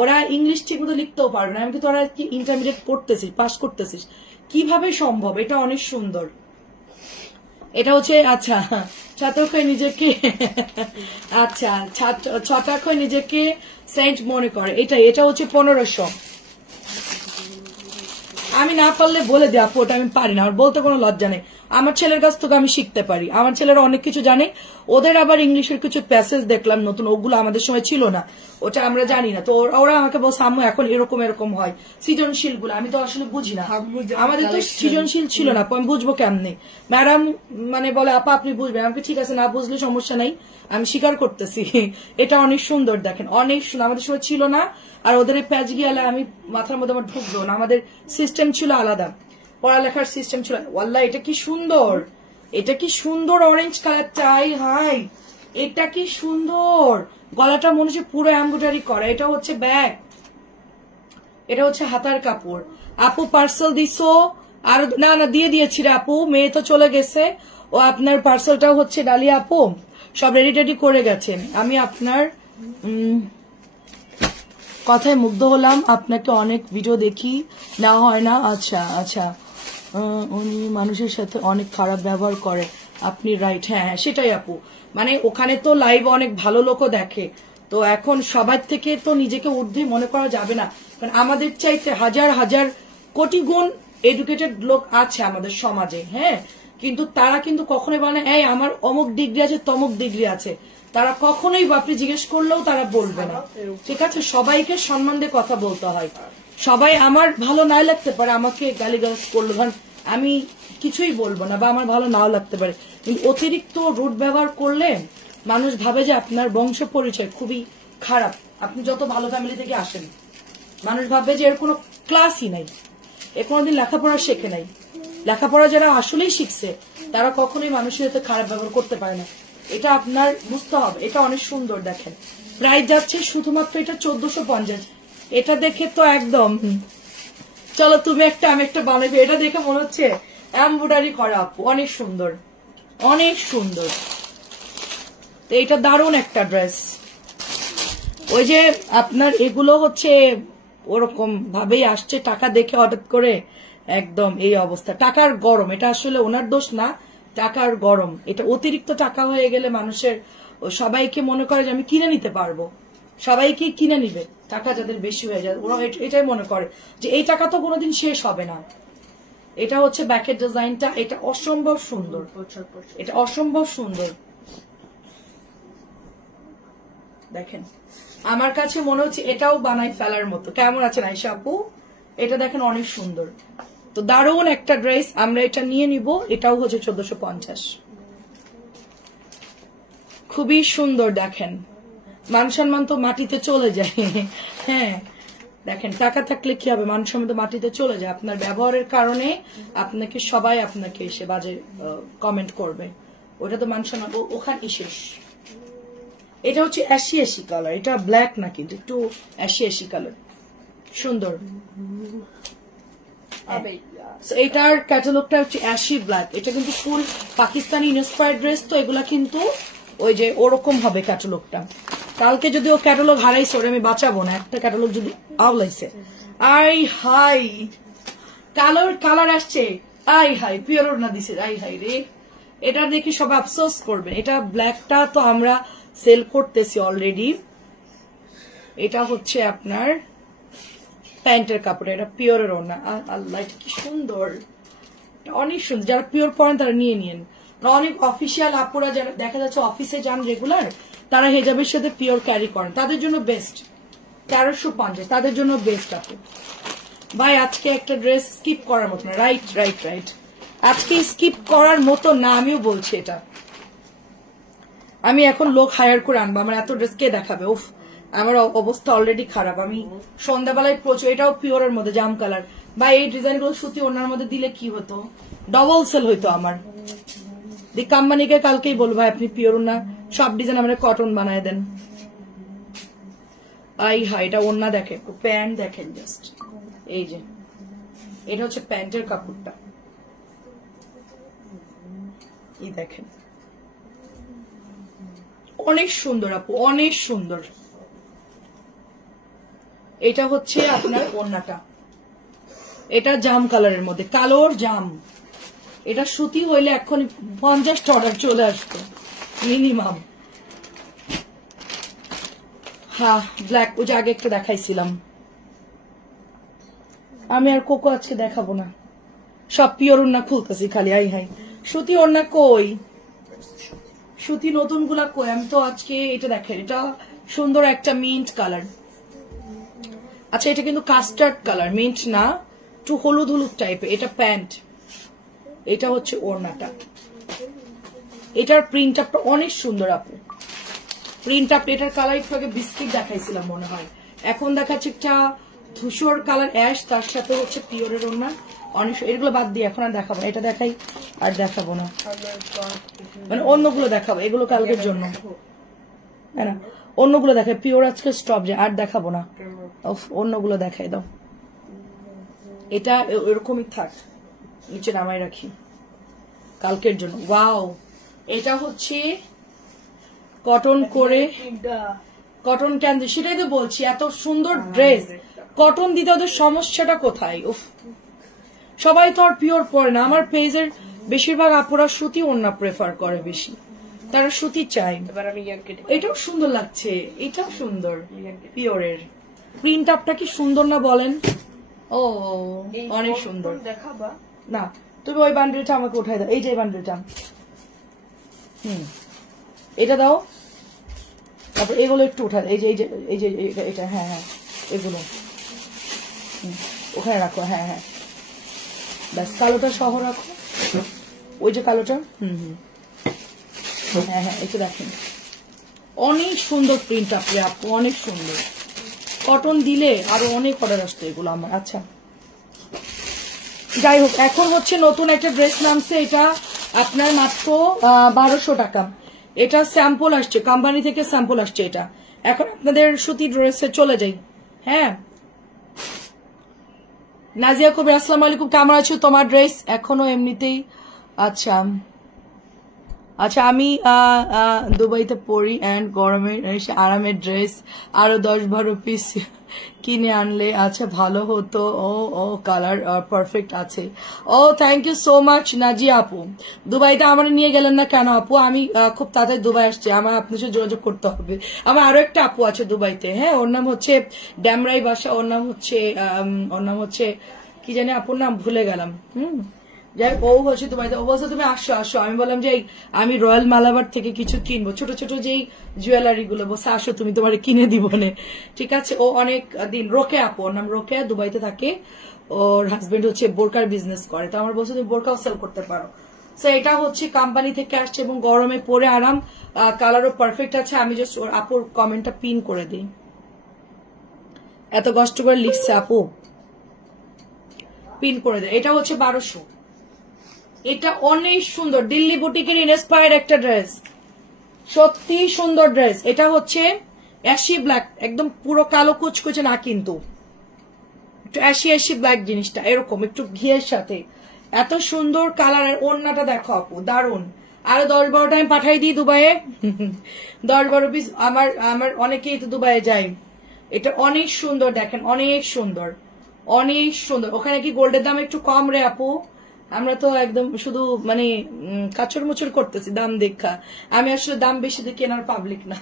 ওরা ইংলিশ ঠিক মতো লিখতেও পারবে না। এমনকি তোরা কি ইন্টারমিডিয়েট পড়তেছিস, পাস করতেছিস, কিভাবে সম্ভব? এটা অনেক সুন্দর। এটা হচ্ছে আচ্ছা ছাত্রকে নিজেকে আচ্ছা ছটাকে নিজেকে সেন্ট মনে করে। এটা হচ্ছে 1500। আমি না পারলে বলে দিই আপু, ওটা আমি পারি না, আমার বলতে কোনো লজ্জা নেই। আমার ছেলের কাছ থেকে আমি শিখতে পারি, আমার ছেলেরা অনেক কিছু জানে। ওদের আবার ইংলিশের কিছু প্যাসেজ দেখলাম নতুন, ওগুলো আমাদের সময় ছিল না, ওটা আমরা জানি না। তো ওরা আমাকে বলছে আম্মু এখন এরকম এরকম হয় সৃজনশীল গুলো, আমি তো আসলে বুঝি না, আমাদের তো সৃজনশীল ছিল না, আমি বুঝবো কেমনে? ম্যাডাম মানে বলে আপা আপনি বুঝবেন, আমাকে ঠিক আছে না বুঝলে সমস্যা নাই, আমি স্বীকার করতেছি। এটা অনেক সুন্দর দেখেন, অনেক সুন্দর, আমাদের সময় ছিল না। আর ওদের এই প্যাচ গিয়ালে আমি মাথার মধ্যে আমার ঢুকলো না, আমাদের সিস্টেম ছিল আলাদা, পড়ালেখার সিস্টেম ছিল। ওয়াল্লাহ এটা কি সুন্দর, এটা কি সুন্দর অরেঞ্জ কালার চাই হাই, এটা কি সুন্দর, গলাটা মনে হচ্ছে পুরো এমব্রয়ডারি করা। এটা হচ্ছে ব্যাগ, এটা হচ্ছে হাতার কাপড়। আপু পার্সেল দিছো? আর না না দিয়ে দিয়েছি রে আপু, মেয়ে তো চলে গেছে। ও আপনার পার্সেলটাও হচ্ছে ডালিয়া আপু সব রেডি টেডি করে গেছেন। আমি আপনার কথায় মুগ্ধ হলাম, আপনাকে অনেক ভিডিও দেখি, না হয় না? আচ্ছা আচ্ছা, উনি মানুষের সাথে অনেক খারাপ ব্যবহার করে, আপনি রাইট। হ্যাঁ সেটাই আপু, মানে ওখানে তো লাইভ অনেক ভালো লোকও দেখে, তো এখন সবার থেকে তো নিজেকে ঊর্ধ্বে মনে করা যাবে না, কারণ আমাদের চাইতে হাজার হাজার কোটি গুণ এডুকেটেড লোক আছে আমাদের সমাজে। হ্যাঁ, কিন্তু তারা কিন্তু কখনোই বলে এই আমার অমুক ডিগ্রি আছে তমুক ডিগ্রি আছে, তারা কখনোই আপনি জিজ্ঞেস করলেও তারা বলবে না। ঠিক আছে, সবাইকে সম্মান দিয়ে কথা বলতে হয়। সবাই আমার ভালো না লাগতে পারে, আমাকে গালিগালাজ করলো, ধরেন আমি কিছুই বলবো না, বা আমার ভালো নাও লাগতে পারে, কিন্তু অতিরিক্ত রুট ব্যবহার করলে মানুষ ভাবে যে আপনার বংশ পরিচয় খুবই খারাপ। আপনি যত ভালো ফ্যামিলি থেকে আসেন, মানুষ ভাববে যে এর কোনো ক্লাসই নাই, এ কোনোদিন লেখাপড়া শেখে নাই। লেখাপড়া যারা আসলেই শিখছে তারা কখনোই মানুষের সাথে খারাপ ব্যবহার করতে পারে না, এটা আপনার বুঝতে হবে। এটা অনেক সুন্দর দেখেন, প্রাইস যাচ্ছে শুধুমাত্র এটা 1450। এটা দেখে তো একদম চলো তুমি একটা আমি একটা বানাবি, এটা দেখে মনে হচ্ছে এমব্রয়ডারি করা আপু, অনেক সুন্দর অনেক সুন্দর। তো এটা দারুণ একটা ড্রেস। ওই যে আপনার এগুলো হচ্ছে ওরকম ভাবেই আসছে, টাকা দেখে হঠাৎ করে একদম এই অবস্থা, টাকার গরম। এটা আসলে ওনার দোষ না, টাকার গরম। এটা অতিরিক্ত টাকা হয়ে গেলে মানুষের সবাইকে মনে করে যে আমি কিনে নিতে পারবো, সবাইকে কিনে নিবে, টাকা যাদের বেশি হয়ে যায় ওরা এটাই মনে করে যে এই টাকা তো কোনোদিন শেষ হবে না। এটা হচ্ছে ব্যাকের ডিজাইনটা, এটা অসম্ভব সুন্দর, এটা অসম্ভব সুন্দর দেখেন। আমার কাছে মনে হচ্ছে এটাও বানাই ফেলার মতো। কেমন আছেন আয়েশা আপু? এটা দেখেন অনেক সুন্দর, তো দারুণ একটা ড্রেস। আমরা এটা নিয়ে নিব, এটাও হচ্ছে 1450, খুবই সুন্দর দেখেন। মান সম্মান তো মাটিতে চলে যায়। হ্যাঁ দেখেন, টাকা থাকলে কি হবে, মান সম্মান তো মাটিতে চলে যায়। আপনার ব্যবহারের কারণে আপনাকে সবাই আপনাকে এসে বাজে কমেন্ট করবে, ওটা তো মান সম্মান ওখানে শেষ। এটা হচ্ছে অ্যাশি অ্যাশি কালার, এটা ব্ল্যাক না কিন্তু একটু অ্যাশি অ্যাশি কালার, সুন্দর। এটার ক্যাটালগটা হচ্ছে অ্যাশি ব্ল্যাক। এটা কিন্তু ফুল পাকিস্তানি ইন্সপায়ার্ড ড্রেস, তো এগুলা কিন্তু ওই যে ওরকম হবে ক্যাটালগটা। কালকে যদি ও ক্যাটালগ হারাইছে ওরে আমি বাঁচাবো না, একটা ক্যাটালগ যদি আওলাইছে। আই হাই কালার আসছে, আই হাই পিওর না দিছে, আই হাই রে, এটা দেখে সব আফসোস করবে। এটা ব্ল্যাকটা তো আমরা সেল করতেছি অলরেডি। এটা হচ্ছে আপনার প্যান্টের কাপড়, এটা পিওরের ওড়না। আল্লাহ এটা কি সুন্দর, অনেক সুন্দর। যারা পিওর পরেন তারা নিয়ে নিন, অনেক অফিসিয়াল আপুরা যারা দেখা যাচ্ছে অফিসে যান রেগুলার, তারা হেজাবের সাথে পিওর ক্যারি করেন, তাদের জন্য বেস্ট। 1350 তাদের জন্য বেস্ট আপু। ভাই আজকে একটা ড্রেস স্কিপ করার মতো না, রাইট রাইট রাইট, আজকে স্কিপ করার মতো না, আমিও বলছি এটা। আমি এখন লোক হায়ার করে আনবো, আমার এত ড্রেস কে দেখাবে? উফ, আমার অবস্থা অলরেডি খারাপ। আমি সন্ধ্যাবেলায় প্রচুর, এটাও পিওরের মধ্যে জাম কালার। বা এই ডিজাইন গুলো সুতি ওনার মধ্যে দিলে কি হতো, ডবল সেল হইতো আমার। দি কোম্পানিকে কালকেই বলবো ভাই আপনি পিওর না সব ডিজাইন আমাদের কটন বানায় দেন। আই হাই এটা ওন্না দেখেন, প্যান্ট দেখেন জাস্ট, এই যে এটা হচ্ছে প্যান্টের কাপড়টা, এই দেখেন অনেক সুন্দর আপু, অনেক সুন্দর। এটা হচ্ছে আপনার ওন্নাটা, এটা জাম কালারের মধ্যে, কালোর জাম। এটা সুতি হইলে এখন 50টা অর্ডার চলে আসতো মিনিমাম। হ্যাঁ ব্ল্যাক, ওই যে আগে একটা দেখাইছিলাম। আমি আর কোকো আজকে দেখাবো না, সব পিওর ওড়না খুলতেছি খালি। আই হাই, সুতি ওড়না কই, সুতি নতুন গুলা কই? আমি তো আজকে এটা দেখাই, এটা সুন্দর একটা মিন্ট কালার। আচ্ছা এটা কিন্তু কাস্টার্ড কালার, মিন্ট না, একটু হলুদ হলুদ টাইপের। এটা প্যান্ট, এটা হচ্ছে ওড়নাটা। এটার প্রিন্ট আপটা অনেক সুন্দর আপু, প্রিন্ট আপ। এটার কালার একটু আগে বিস্কিট দেখাইছিলাম মনে হয়, এখন দেখাচ্ছে একটা ধূসর কালার অ্যাশ, তার সাথে হচ্ছে পিওরের ওড়না। অনেক এগুলো বাদ দিয়ে এখন আর দেখাবো, এটা দেখাই আর দেখাবো না, মানে অন্যগুলো দেখাবো, এগুলো কালকের জন্য। না অন্যগুলো দেখাই, পিওর আজকে স্টপ যে, আর দেখাবো না, অন্যগুলো দেখাই দাও। এটা এরকমই থাক, নিচে নামাই রাখি কালকের জন্য। ওয়াও, এটা হচ্ছে কটন করে, কটন কেন, সেটাই তো বলছি, এত সুন্দর ড্রেস কটন দিতে ওদের সমস্যাটা কোথায়? উফ, সবাই তো আর পিওর পরে না। আমার পেজের বেশিরভাগ আপুরা সুতি ওড়না প্রেফার করে বেশি, তারা সুতি চাই। এটাও সুন্দর লাগছে, এটাও সুন্দর পিওরের। প্রিন্ট আপটা কি সুন্দর না বলেন? ও অনেক সুন্দর। দেখাবা না তুমি ওই বান্ডেলটা আমাকে উঠাই দাও, এই যে বান্ডেলটা, এটা দাও। তারপর এগুলো একটু উঠা, এই যে এই যে এই যে এটা, হ্যাঁ হ্যাঁ এগুলো ওখানে রাখো, হ্যাঁ হ্যাঁ ব্যাস, কালোটা সহ রাখো, ওই যে কালোটা, হ্যাঁ হ্যাঁ একটু দেখেন, অনেক সুন্দর প্রিন্ট আপনি আপু, অনেক সুন্দর। কটন দিলে আরো অনেক অর্ডার আসতো এগুলো আমার। আচ্ছা যাই হোক, এখন হচ্ছে নতুন একটা ড্রেস নামছে, এটা আপনার মাত্র 1200 টাকা। এটা স্যাম্পল আসছে, কোম্পানি থেকে স্যাম্পল আসছে এটা। এখন আপনাদের সুতি ড্রেসে চলে যাই। হ্যাঁ নাজিয়া কবির, আসসালামু আলাইকুম, কেমন আছো? তোমার ড্রেস এখনো এমনিতেই। আচ্ছা আচ্ছা, আমি দুবাইতে পড়ি এন্ড গরমের আরামের ড্রেস আরো 10-12 পিস কিনে আনলে আচ্ছা ভালো হতো। ও কালার পারফেক্ট আছে। ও thank you so much Nazia আপু। দুবাইতে আমার নিয়ে গেলেন না কেন আপু? আমি খুব তাড়াতাড়ি দুবাই আসছি, আমার আপনার সাথে যোগাযোগ করতে হবে। আমার আরো একটা আপু আছে দুবাইতে, হ্যাঁ, ওর নাম হচ্ছে ড্যামরাই বাসা, ওর নাম হচ্ছে কি জানি আপুর নাম ভুলে গেলাম। যাই ও হচ্ছে দুবাইতে, ও বলছে তুমি আসো আসো। আমি বললাম যে আমি রয়্যাল মালাবার থেকে কিছু কিনবো, ছোট ছোট যেই জুয়েলারি গুলো, বলছে আসো তুমি, তোমার কিনে দিব না। ঠিক আছে, ও অনেক দিন, রোকেয়া আপু, ওর নাম রোকেয়া, দুবাইতে থাকে। ওর হাজবেন্ড হচ্ছে বোরকার বিজনেস করে, তো আমার বলছে তুমি বোরকাও সেল করতে পারো। তো এটা হচ্ছে কোম্পানি থেকে আসছে এবং গরমে পরে আরাম, কালারও পারফেক্ট আছে। আমি জাস্ট ওর আপুর কমেন্টটা পিন করে দিই, এত কষ্ট করে লিখছে আপু, পিন করে দেয়। এটা হচ্ছে 1200। এটা অনেক সুন্দর, দিল্লি বুটিকের ইন্সপায়ার্ড একটা ড্রেস, সত্যি সুন্দর ড্রেস। এটা হচ্ছে অ্যাশি ব্ল্যাক, একদম পুরো কালো কুচকুচে না, কিন্তু একটু অ্যাশি ব্ল্যাক জিনিসটা, এরকম একটু ঘিয়ের সাথে, এত সুন্দর কালারের। ওড়নাটা দেখো আপু, দারুন। আরো 10-12টা আমি পাঠাই দিই দুবাইয়ে, 10-12 পিস। আমার অনেকেই তো দুবাইয়ে যায়। এটা অনেক সুন্দর, দেখেন অনেক সুন্দর, অনেক সুন্দর। ওখানে কি গোল্ডের দাম একটু কম রে আপু? আমরা তো একদম শুধু মানে কাচর মুচর করতেছি দাম দেখা। আমি আসলে দাম বেশি দিয়ে কেনার পাবলিক না,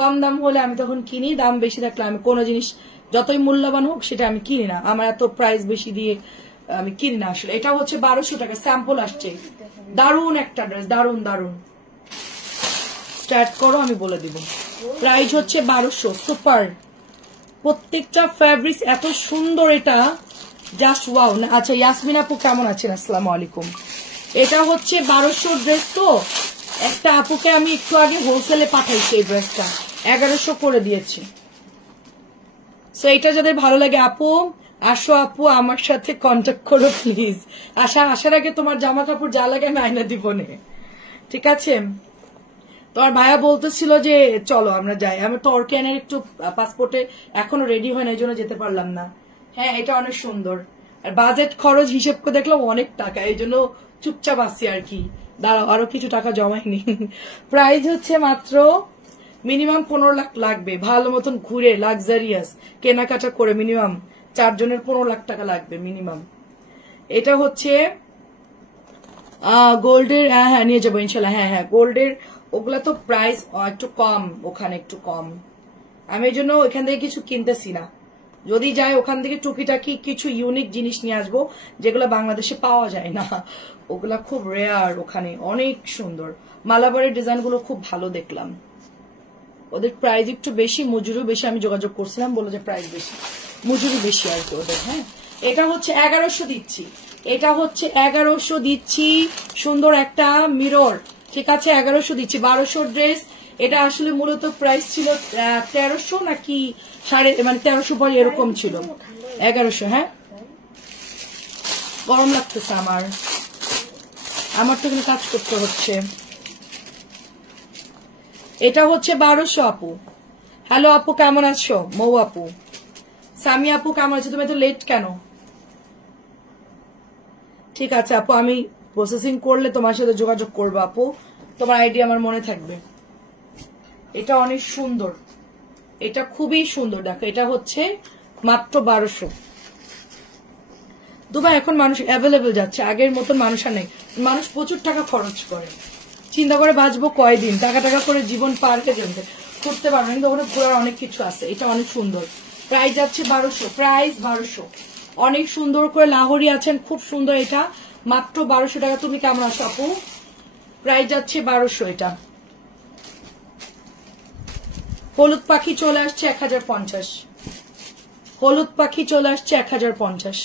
কম দাম হলে আমি তখন কিনি, দাম বেশি থাকলে আমি কোনো জিনিস যতই মূল্যবান হোক সেটা আমি কিনি না, আমার এত প্রাইস বেশি দিয়ে আমি কিনি না আসলে। এটা হচ্ছে 1200 টাকা, স্যাম্পল আসছে। দারুন একটা ড্রেস, দারুন দারুন। স্টার্ট করো, আমি বলে দিব। প্রাইস হচ্ছে 1200, সুপার। প্রত্যেকটা ফ্যাব্রিক্স এত সুন্দর, এটা জাস্ট ওয়াও। আচ্ছা ইয়াসমিন আপু কেমন আছেন? আসসালামু আলাইকুম। এটা হচ্ছে 1200 ড্রেস, তো একটা আপুকে আমি একটু আগে হোলসেলে পাঠাইছি, এই ড্রেসটা 1100 করে দিয়েছি। সো এটা যাদের ভালো লাগে আপু, আসো আপু, আমার সাথে কন্ট্যাক্ট করো প্লিজ। আসার আগে তোমার জামা কাপড় যা লাগে আমি আয়না দিব না, ঠিক আছে? তোমার ভাইয়া বলতেছিল যে চলো আমরা যাই, আমি তো অর্কেনের একটু পাসপোর্টে এখনো রেডি হয় না, এই জন্য যেতে পারলাম না। হ্যাঁ এটা অনেক সুন্দর, আর বাজেট খরচ হিসেব করে দেখলাম অনেক টাকা, এই জন্য চুপচাপ আসছি আর কি। দাঁড়াও আরো কিছু টাকা জমাইনি। প্রাইস হচ্ছে মাত্র মিনিমাম 15 লাখ লাগবে, ভালো মতন ঘুরে লাক্সারিয়াস কেনাকাটা করে মিনিমাম 4 জনের 15 লাখ টাকা লাগবে মিনিমাম। এটা হচ্ছে গোল্ডের, হ্যাঁ নিয়ে যাবো ইনশাল্লাহ। হ্যাঁ গোল্ডের ওগুলা তো প্রাইস একটু কম, ওখানে একটু কম। আমি এই জন্য ওখান থেকে কিছু কিনতেছি না, যদি যাই ওখান থেকে টুকিটাকি কিছু ইউনিক জিনিস নিয়ে আসবো যেগুলো বাংলাদেশে পাওয়া যায় না, ওগুলা খুব রেয়ার। ওখানে অনেক সুন্দর মালাবারের ডিজাইন গুলো খুব ভালো দেখলাম। ওদের প্রাইস একটু বেশি, মজুরিও বেশি। আমি যোগাযোগ করছিলাম, বলে যে প্রাইস বেশি, মজুরি বেশি আর কি ওদের। হ্যাঁ এটা হচ্ছে 1100 দিচ্ছি, এটা হচ্ছে 1100 দিচ্ছি। সুন্দর একটা মিরর, ঠিক আছে 1100 দিচ্ছি। 1200 ড্রেস। এটা আসলে মূলত প্রাইস ছিল 1300 নাকি 1300 পরে এরকম ছিল, 1100। হ্যাঁ গরম লাগতেছে আমার তো এখানে কাজ করতে হচ্ছে। এটা হচ্ছে 1200 আপু। হ্যালো আপু কেমন আছো? মৌ আপু, সামি আপু কেমন আছো? তুমি এত লেট কেন? ঠিক আছে আপু, আমি প্রসেসিং করলে তোমার সাথে যোগাযোগ করবো আপু, তোমার আইডিয়া আমার মনে থাকবে। এটা অনেক সুন্দর, এটা খুবই সুন্দর। দেখো এটা হচ্ছে মাত্র 1200। দুবাই এখন মানুষ অ্যাভেলেবেল যাচ্ছে, আগের মতন মানুষ আর নেই। মানুষ প্রচুর টাকা খরচ করে, চিন্তা করে বাঁচবো কয়দিন, টাকা করে জীবন পার্কে জমতে করতে পারবো, কিন্তু ওখানে ঘোরার অনেক কিছু আছে। এটা অনেক সুন্দর, প্রাইস যাচ্ছে 1200, প্রাইস 1200। অনেক সুন্দর করে লাহোরি আছেন, খুব সুন্দর। এটা মাত্র 1200 টাকা। তুমি কেমন আছো আপু? প্রাইস যাচ্ছে 1200। এটা হলুদ পাখি চলে আসছে 1050, হলুদ পাখি চলে আসছে 1050।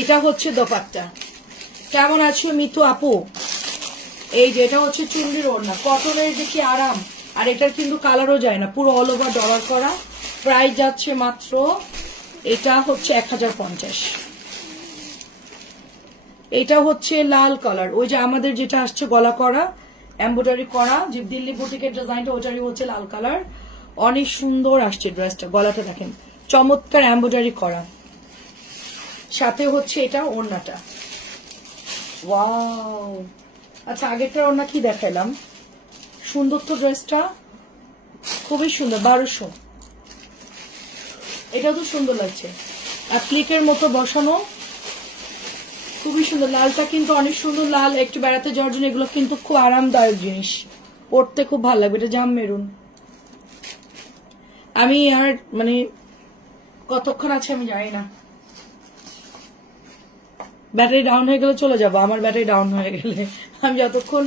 এটা হচ্ছে দোপাট্টা। কেমন আছো মিতু আপু? এই যে এটা হচ্ছে চুন্ডির ওড়না, কটনের যে কি আরাম, আর এটার কিন্তু কালারও যায় না, পুরো অল ওভার ডলার করা। প্রাইস যাচ্ছে মাত্র, এটা হচ্ছে 1050। এটা হচ্ছে লাল কালার, ওই যে আমাদের যেটা আসছে গলা করা এমব্রয়ডারি করা, যে দিল্লি বুটিকের ডিজাইনটা, ওটারই হচ্ছে লাল কালার। অনেক সুন্দর আসছে ড্রেসটা, গলাটা দেখেন চমৎকার এমব্রয়ডারি করা, সাথে হচ্ছে এটা ওড়নাটা। ওয়াও, আচ্ছা আগেরটার ওড়না কি দেখাইলাম, সুন্দর তো ড্রেসটা, খুবই সুন্দর। 1200। এটাও তো সুন্দর লাগছে, অ্যাপ্লিকের মতো বসানো, খুবই সুন্দর। লালটা কিন্তু অনেক সুন্দর, লাল একটু বেড়াতে যাওয়ার জন্য এগুলো কিন্তু খুব আরামদায়ক জিনিস, পড়তে খুব ভালো লাগবে। এটা জাম মেরুন। আমি আর কতক্ষণ আছে আমি জানি না, ব্যাটারি ডাউন হয়ে গেলে চলে যাবো। আমার ব্যাটারি ডাউন হয়ে গেলে, আমি যতক্ষণ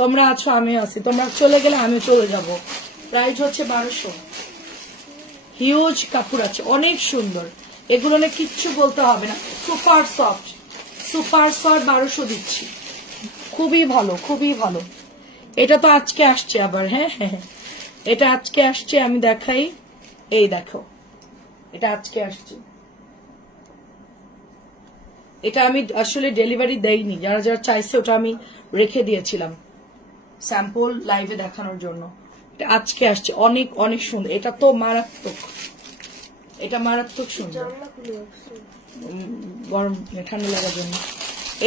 তোমরা আছো আমি আছি, তোমরা চলে গেলে আমি চলে যাব। প্রাইস হচ্ছে 1200। হিউজ কাপড় আছে, অনেক সুন্দর। এগুলো নিয়ে কিচ্ছু বলতে হবে না, সুপার সফট, সুপার সফট। 1200 দিচ্ছি, খুবই ভালো, খুবই ভালো। এটা তো আজকে আসছে আবার। হ্যাঁ হ্যাঁ, এটা আজকে আসছে, আমি দেখাই। এই দেখো, এটা আজকে আসছে। এটা আমি আসলে ডেলিভারি দেইনি, যারা যারা চাইছে ওটা আমি রেখে দিয়েছিলাম স্যাম্পল লাইভে দেখানোর জন্য। এটা আজকে আসছে, অনেক অনেক সুন্দর। এটা তো মারাত্মক, এটা মারাত্মক সুন্দর, গরম ঠান্ডা লাগার জন্য।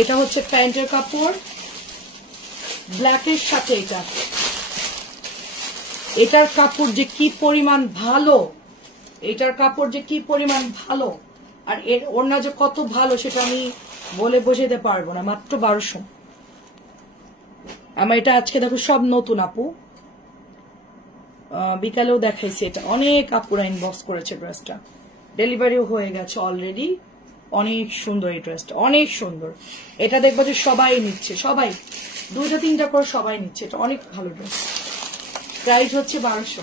এটা হচ্ছে প্যান্টের কাপড়, ব্ল্যাকের সাথে এটা, এটার কাপড় যে কি পরিমাণ ভালো, এটার কাপড় যে কি পরিমাণ ভালো, আর এর ওড়না যে কত ভালো সেটা আমি বলে বোঝাতে পারবো না। মাত্র 1200। আমার এটা আজকে দেখো সব নতুন আপু, বিকালেও দেখাইছি। এটা অনেক আপুরা ইনবক্স করেছে, ড্রেসটা ডেলিভারিও হয়ে গেছে অলরেডি। অনেক সুন্দর এই ড্রেসটা, অনেক সুন্দর। এটা দেখবো যে সবাই নিচ্ছে, সবাই 2-3টা করে সবাই নিচ্ছে। এটা অনেক ভালো ড্রেস। প্রাইস হচ্ছে 1200।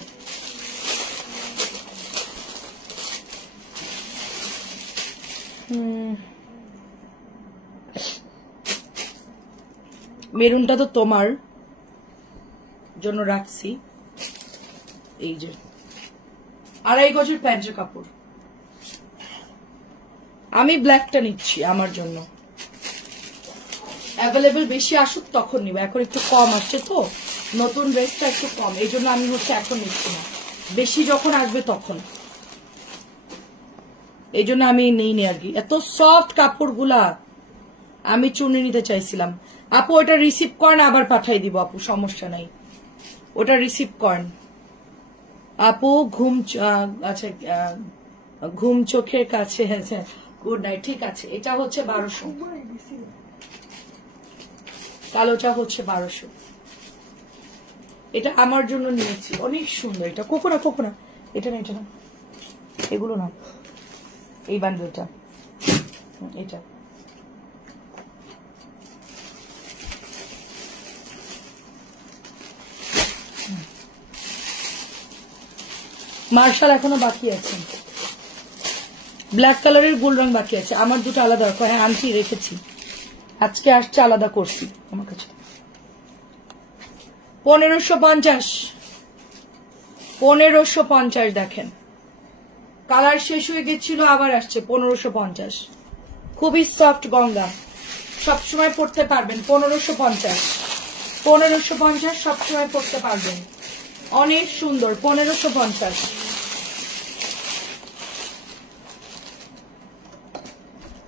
মেরুনটা তো তোমার জন্য রাখছি। এই যে 2.5 গজের প্যান্টের কাপড়, আমি ব্ল্যাকটা নিচ্ছি আমার জন্য। অ্যাভেলেবেল বেশি আসুক তখন নিব, এখন একটু কম আসছে তো, নতুন ড্রেসটা একটু কম, এই জন্য আমি এখন নিচ্ছি না। বেশি যখন আসবে তখন, এই জন্য আমি নেইনি আর কি। এত সফট কাপড়গুলা, আমি চুনি নিতে চাইছিলাম। আপু ওটা রিসিভ করেন, আবার পাঠাই দিব আপু, সমস্যা নাই, ওটা রিসিভ করেন। আপু আচ্ছা ঘুম চোখের কাছে আছে, গুড নাইট। ঠিক আছে, এটা হচ্ছে 1200, কালোটা হচ্ছে 1200। এটা আমার জন্য নিয়েছি, অনেক সুন্দর। এটা কোকোনা কোকোনা, এটা না, এটা না, এগুলো না, এই বান্ডেলটা, এটা মার্শাল এখনো বাকি আছে, ব্ল্যাক কালারের গোল্ড রং বাকি আছে। আমার দুটো আলাদা রাখো। হ্যাঁ আনছি, রেখেছি, আজকে আসছে আলাদা করছি আমার কাছে। 1550, 1550 দেখেন, কালার শেষ হয়ে গেছিল, আবার আসছে 1550। খুবই সফট গঙ্গা, সবসময় পড়তে পারবেন। 1550, 1550 সবসময় পড়তে পারবেন, অনেক সুন্দর। 1550।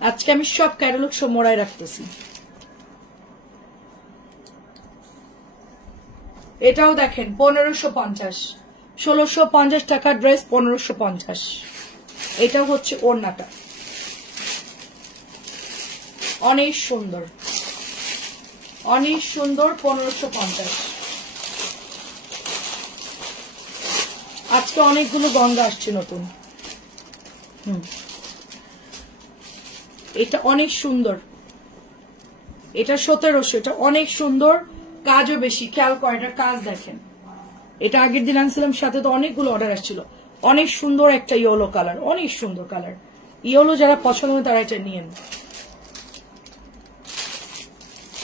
আজকে আমি সব ক্যাটালগ মোড়ায় রাখতেছি। এটাও দেখেন 1550, 1650 টাকার ড্রেস 1550। এটাও হচ্ছে ওড়নাটা, অনেক সুন্দর, অনেক সুন্দর। 1550। আজকে অনেকগুলো গঙ্গা আসছে নতুন। এটা অনেক সুন্দর, এটা 1700, এটা অনেক সুন্দর, কাজও বেশি, খেয়াল করে এটা কাজ দেখেন। এটা আগের দিন আনছিলাম, সাথে তো অনেকগুলো অর্ডার আসছিল। অনেক সুন্দর একটা ইয়েলো কালার, অনেক সুন্দর কালার। ইয়েলো যারা পছন্দ হয় তারা এটা নিয়েন।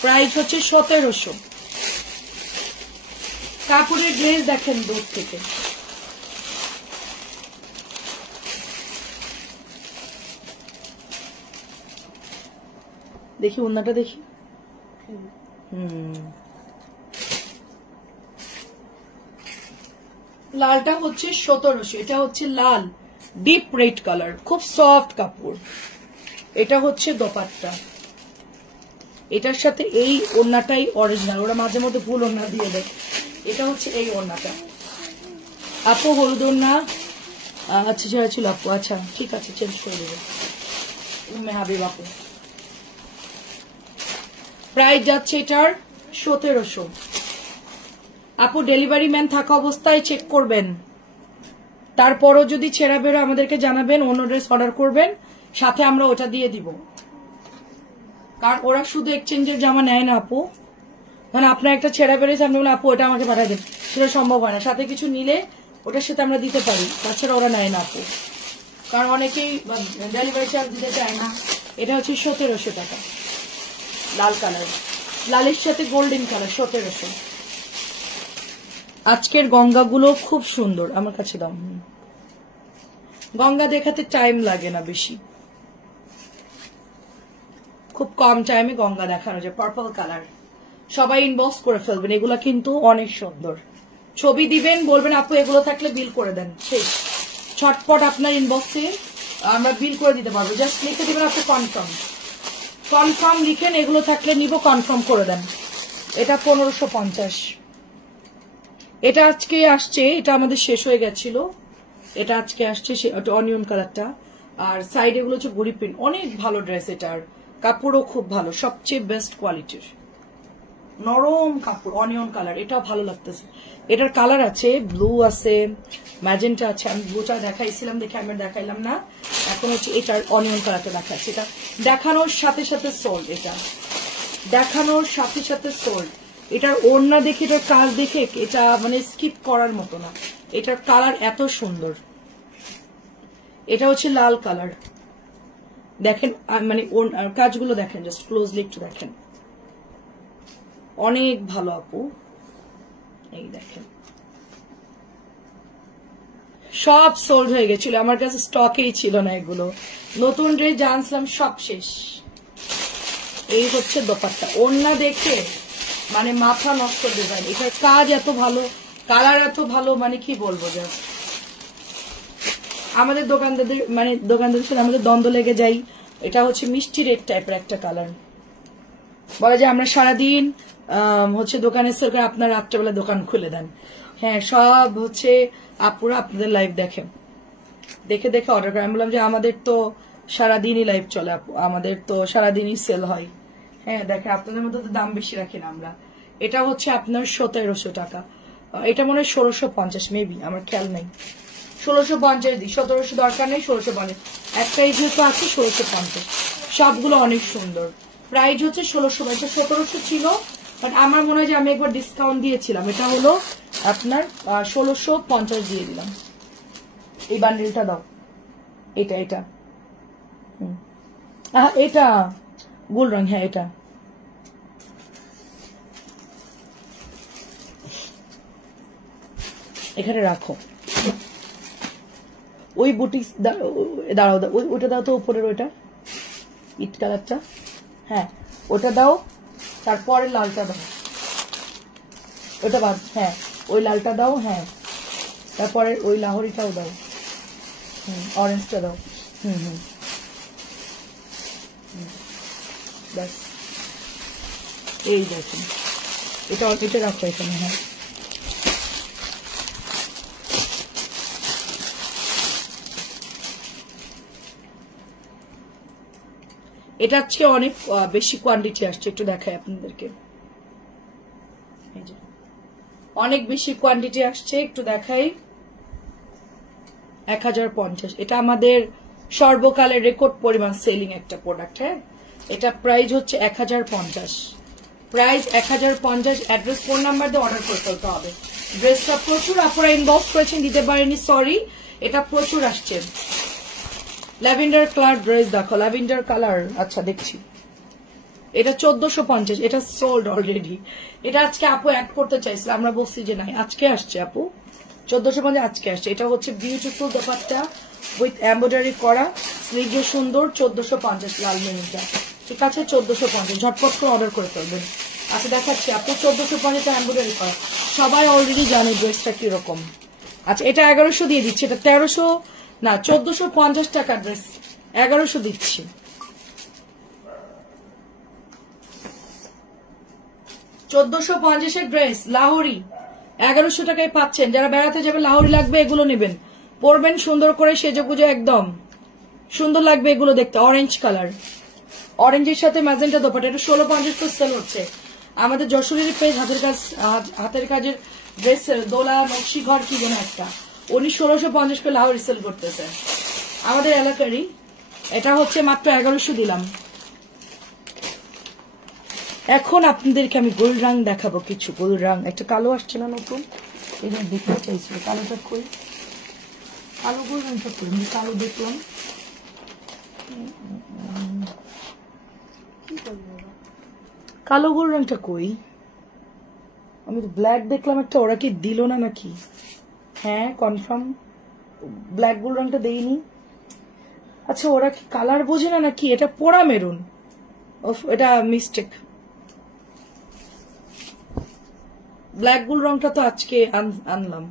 প্রাইস হচ্ছে 1700। কাপড়ের ড্রেস দেখেন দূর থেকে, দেখি ওড়নাটা দেখি। লালটা হচ্ছে 1700, এটা হচ্ছে লাল ডিপ রেড কালার, খুব সফট কাপড়। এটা হচ্ছে দোপাট্টা, এটার সাথে এই ওড়নাটাই অরিজিনাল, ওরা মাঝে মধ্যে ভুল ওড়না দিয়ে দেয়। এটা হচ্ছে এই ওড়নাটা। আপু হলুদ ওড়না, আচ্ছা ছেড়া ছিল আপু, আচ্ছা ঠিক আছে, চেঞ্জ করে দেবো। হাবিব আপু, প্রাইস যাচ্ছে এটার 1700। আপু ডেলিভারি ম্যান থাকা অবস্থায় চেক করবেন, তারপরও যদি ছেঁড়া বেরো আমাদেরকে জানাবেন, অন্য ড্রেস অর্ডার করবেন, সাথে আমরা ওটা দিয়ে দিব। কারণ ওরা শুধু এক্সচেঞ্জের জামা নেয় না আপু, মানে আপনার একটা ছেঁড়া বেরোছে, আপনি বলেন আপু ওটা আমাকে পাঠাই দেন, সেটা সম্ভব হয় না। সাথে কিছু নিলে ওটার সাথে আমরা দিতে পারি, তাছাড়া ওরা নেয় না আপু, কারণ অনেকেই ডেলিভারি চার্জ দিতে চায় না। এটা হচ্ছে 1700 টাকা, লাল কালার, লালের সাথে গোল্ডেন কালার, 1700। আজকের গঙ্গাগুলো খুব সুন্দর, আমার কাছে দাম। গঙ্গা দেখাতে টাইম লাগে না বেশি, খুব কম টাইমে গঙ্গা দেখানো যায়। পার্পল কালার, সবাই ইনবক্স করে ফেলবেন, এগুলা কিন্তু অনেক সুন্দর। ছবি দিবেন, বলবেন আপু এগুলো থাকলে বিল করে দেন, শেষ। ছটপট আপনার ইনবক্সে আমরা বিল করে দিতে পারবো, জাস্ট লিখে দিবেন আপনি কনফার্ম, কনফার্ম লিখেন, এগুলো থাকলে নিব, কনফার্ম করে দেন। এটা 1550। এটা আজকে আসছে, এটা আমাদের শেষ হয়ে গেছিল, এটা আজকে আসছে, অনিয়ন কালারটা। আর সাইড এগুলো হচ্ছে গড়ি প্রিন্ট, অনেক ভালো ড্রেস, এটার কাপড়ও খুব ভালো, সবচেয়ে বেস্ট কোয়ালিটির, নরম কাপড়, অনিয়ন কালার, এটাও ভালো লাগতেছে। এটার কালার আছে, ব্লু আছে, ম্যাজেন্টা আছে। আমি ব্লুটা দেখাইছিলাম, দেখে আমি দেখাইলাম না, এখন হচ্ছে এটার অনিয়ন কালারটা দেখাচ্ছে। এটা দেখানোর সাথে সাথে সোল্ড, এটা দেখানোর সাথে সাথে সোল্ড। এটার ওড়না দেখে, এটার কাজ দেখে, এটা মানে স্কিপ করার মতো না, এটার কালার এত সুন্দর। এটা হচ্ছে লাল কালার, দেখেন মানে কাজগুলো দেখেন, জাস্ট ক্লোজলি একটু দেখেন, অনেক ভালো আপু। এই দেখেন, সব সোল্ড হয়ে গেছিল, আমার কাছে স্টকেই ছিল না এগুলো। নতুন ড্রেস জানছিলাম, সব শেষ। এই হচ্ছে দোপাট্টা, ওড়না দেখে মানে মাথা নষ্ট ডিজাইন, এটার কাজ এত ভালো, কালার এত ভালো, মানে কি বলবো। জাস্ট আমাদের দোকানদারদের মানে দোকানদারের সাথে আমাদের দ্বন্দ্ব লেগে যাই। এটা হচ্ছে মিষ্টি রেড টাইপের একটা কালার, বলা যায় আমরা সারাদিন হচ্ছে দোকানে সেল করে, আপনার রাত্রেবেলা দোকান খুলে দেন। হ্যাঁ, সব হচ্ছে আপুরা আপনাদের লাইভ দেখেন, দেখে দেখে অর্ডার করে। আমি বললাম যে আমাদের তো সারাদিনই লাইভ চলে আপু, আমাদের তো সারাদিনই সেল হয়। হ্যাঁ দেখে আপনাদের মধ্যে তো দাম বেশি রাখি না আমরা। এটা হচ্ছে আপনার 1700 টাকা, এটা মনে হয় 1650 মেবি, আমার খেয়াল নেই। 1650 দিই, 1700 দরকার নেই, 1650 একটাই যেহেতু আছে 1650। সবগুলো অনেক সুন্দর। প্রাইস হচ্ছে 1650, 1700 ছিল, বাট আমার মনে হয় যে আমি একবার ডিসকাউন্ট দিয়েছিলাম, এটা হলো আপনার 1650 দিয়ে দিলাম। এই বান্ডিলটা দাও, এটা এটা এটা গোল রং, হ্যাঁ এটা এখানে রাখো। ওই বুটিক দাঁড়াও, ওইটা দাও তো, উপরের ওইটা ইট কালারটা, হ্যাঁ ওটা দাও, তারপরে লালটা দাও, ওটা বাদ, হ্যাঁ ওই লালটা দাও, হ্যাঁ তারপরে ওই লাহোরিটাও দাও, অরেঞ্জটা দাও, ব্যাস। এই দেখুন, এটা এটা রাখো এখানে, হ্যাঁ এটা আজকে অনেক বেশি কোয়ান্টিটি আসছে, একটু দেখাই আপনাদেরকে। অনেক বেশি কোয়ান্টিটি আসছে, একটু দেখাই। 1050, এটা আমাদের সর্বকালের রেকর্ড পরিমাণ সেলিং একটা প্রোডাক্ট। হ্যাঁ এটা প্রাইস হচ্ছে 1050, প্রাইস 1050। অ্যাড্রেস ফোন নাম্বার দিয়ে অর্ডার করে ফেলতে হবে। ড্রেসটা প্রচুর আপনারা ইনবক্স করেছেন, দিতে পারেনি, সরি, এটা প্রচুর আসছে। ল্যাভেন্ডার কালার ড্রেস দেখো, ল্যাভেন্ডার কালার, আচ্ছা দেখছি। এটা 1450, এটা সোল্ড অলরেডি। এটা আজকে আপু অ্যাড করতে চাইছিল, আমরা বলছি যে নাই, আজকে আসছে আপু 1450, আজকে আসছে। এটা হচ্ছে বিউটিফুল দোপাট্টা উইথ এমব্রয়ডারি করা, স্লিভে সুন্দর, 1450 লাল মেরুনটা, ঠিক আছে 1450, ঝটপট করে অর্ডার করে ফেলবেন। আচ্ছা দেখাচ্ছি আপু, 1450 এমব্রয়ডারি করা, সবাই অলরেডি জানে ড্রেসটা কিরকম। আচ্ছা এটা 1100 দিয়ে দিচ্ছি, এটা 1300 না 1450 টাকা ড্রেস, 1100 দিচ্ছি। $1450 ড্রেস লাহোরি 1100 টাকায় পাচ্ছেন। যারা বেড়াতে যাবে লাহোরি লাগবে, এগুলো নেবেন, পরবেন সুন্দর করে, সেজে গুজে একদম সুন্দর লাগবে এগুলো দেখতে। অরেঞ্জ কালার, অরেঞ্জের সাথে ম্যাজেন্টা দোপাট্টা, এটা 1650 করে সেল হচ্ছে। আমাদের যশোরের পেজ হাতের কাজের ড্রেস দোলা নকশি ঘর কি যেন একটা, উনি 1650 করে লাহোরি সেল করতেছে, আমাদের এলাকারই। এটা হচ্ছে মাত্র 1100 দিলাম। এখন আপনাদেরকে আমি গোল্ড রং দেখাবো, কিছু গোল্ড রং। একটা কালো আসছে না নতুন, এই জন্য দেখতে চাইছিল, কালোটা কই, কালো গোল্ড রংটা কই, আমি কালো দেখলাম, কালো গোল্ড রংটা কই, আমি তো ব্ল্যাক দেখলাম একটা, ওরা কি দিল না নাকি? হ্যাঁ কনফার্ম ব্ল্যাক গোল্ড রংটা দেইনি। আচ্ছা ওরা কি কালার বোঝে না নাকি? এটা পোড়া মেরুন, এটা মিস্টেক। ব্ল্যাক গোল্ড রংটা তো আজকে আনলাম,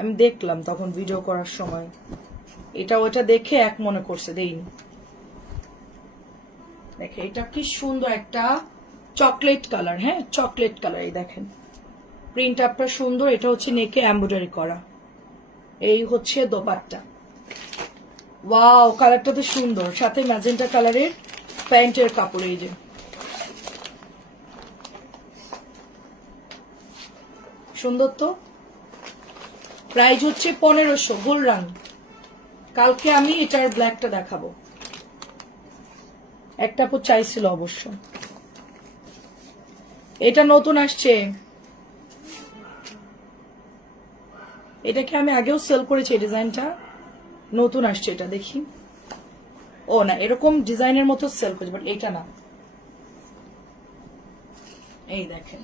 আমি দেখলাম তখন ভিডিও করার সময়, এটা ওটা দেখে এক মনে করছে, দেইনি। দেখে এটা কি সুন্দর একটা চকলেট কালার, হ্যাঁ চকলেট কালার, এই দেখেন প্রিন্ট আপটা সুন্দর। এটা হচ্ছে নেকে এমব্রয়ডারি করা, এই হচ্ছে দোপাট্টা। ওয়াও কালারটা তো সুন্দর, সাথে ম্যাজেন্টা কালারের প্যান্টের কাপড়, এই যে সুন্দর তো। প্রাইস হচ্ছে 1500 গোল্ড রং। কালকে আমি এটার ব্ল্যাকটা দেখাবো, একটা আপু চাইছিল অবশ্য। এটা নতুন আসছে, এটাকে আমি আগেও সেল করেছি, এই ডিজাইনটা নতুন আসছে, এটা দেখি। ও না এরকম ডিজাইনের মতো সেল করেছে, বাট এটা না, এই দেখেন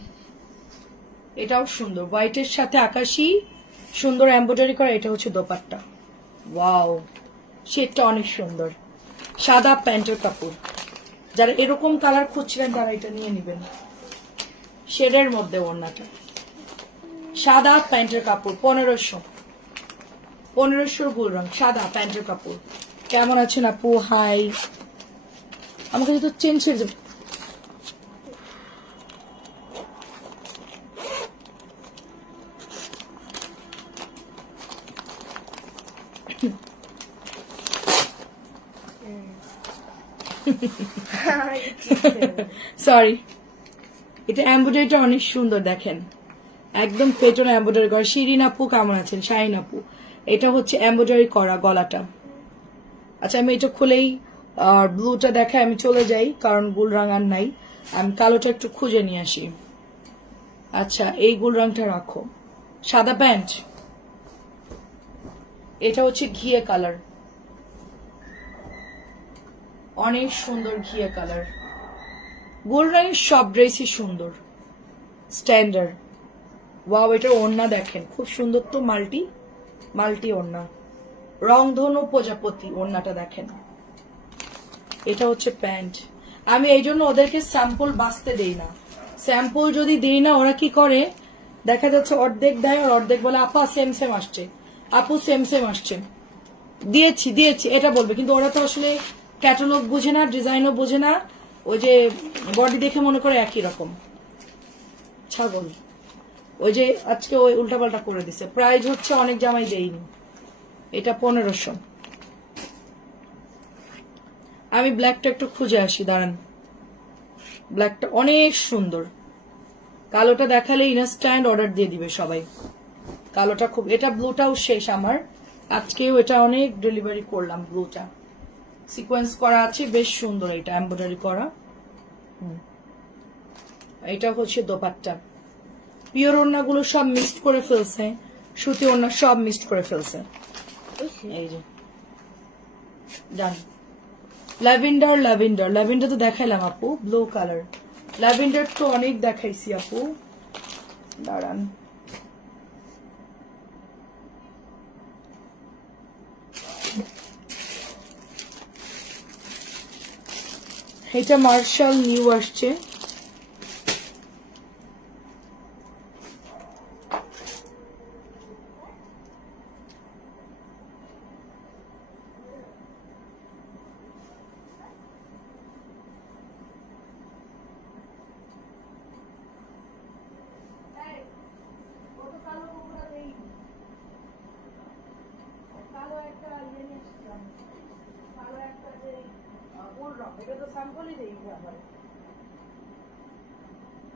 এটাও সুন্দর, হোয়াইটের সাথে আকাশি সুন্দর এমব্রয়ডারি করা। এটা হচ্ছে দোপাট্টা, ওয়াও শেডটা অনেক সুন্দর, সাদা প্যান্টের কাপড়। যারা এরকম কালার খুঁজছিলেন তারা এটা নিয়ে নেবেন, শেডের মধ্যে ওড়নাটা, সাদা প্যান্টের কাপড়, 1500 গোল রং, সাদা প্যান্টের কাপড়। কেমন আছেন আপু? হাই, আমাকে যেহেতু চেঞ্জ হয়ে যাবে। সরি, এটা এমব্রয়ডারিটা অনেক সুন্দর দেখেন, একদম পেটন এমব্রয়ডারি করা। শিরিন আপু কেমন আছেন? শাহিন আপু, এটা হচ্ছে এমব্রয়ডারি করা গলাটা। আচ্ছা আমি এটা খুলেই ব্লুটা দেখে আমি চলে যাই, কারণ গুল রং আর নাই, আমি কালোটা একটু খুঁজে নিয়ে আসি। আচ্ছা এই গুল রংটা রাখো। সাদা প্যান্ট, এটা হচ্ছে ঘিয়ে কালার, অনেক সুন্দর ঘিয়ে কালার। গুল রঙের সব ড্রেসই সুন্দর, স্ট্যান্ডার্ড। ওয়াও, এটা ওড়না দেখেন খুব সুন্দর তো, মাল্টি ওড়না, রংধনু প্রজাপতি ওড়নাটা দেখেন। এটা হচ্ছে প্যান্ট। আমি এই জন্য ওদেরকে স্যাম্পল বাঁচতে দেই না, স্যাম্পল যদি দেই না ওরা কি করে দেখা যাচ্ছে অর্ধেক দেয় আর অর্ধেক বলে আপা সেম সেম আসছে, আপু সেম সেম আসছে, দিয়েছি এটা বলবে, কিন্তু ওরা তো আসলে ক্যাটালগ বুঝে না, ডিজাইনও বুঝে না, ওই যে বডি দেখে মনে করে একই রকম ছাগল। ওই যে আজকে ওই উল্টাপাল্টা করে দিছে। প্রাইস হচ্ছে অনেক জামাই দেইনি, এটা 1500। আমি ব্ল্যাকটা একটু খুঁজে আসি, দাঁড়ান। ব্ল্যাকটা অনেক সুন্দর, কালোটা দেখালে ইনস্ট্যান্ট অর্ডার দিয়ে দিবে সবাই। কালোটা খুব, এটা ব্লুটাও শেষ আমার, আজকেও এটা অনেক ডেলিভারি করলাম। ব্লুটা সিকোয়েন্স করা আছে, বেশ সুন্দর, এটা এমব্রয়ডারি করা। এটা হচ্ছে দোপাট্টা। পিওর ওড়নাগুলো সব মিক্সড করে ফেলছে, সুতি ওড়না সব মিক্সড করে ফেলছে। এই যে ডান। ল্যাভেন্ডার তো দেখাইলাম আপু, ব্লু কালার। ল্যাভেন্ডার তো অনেক দেখাইছি আপু, দাঁড়ান। এটা মার্শাল নিউ আসছে,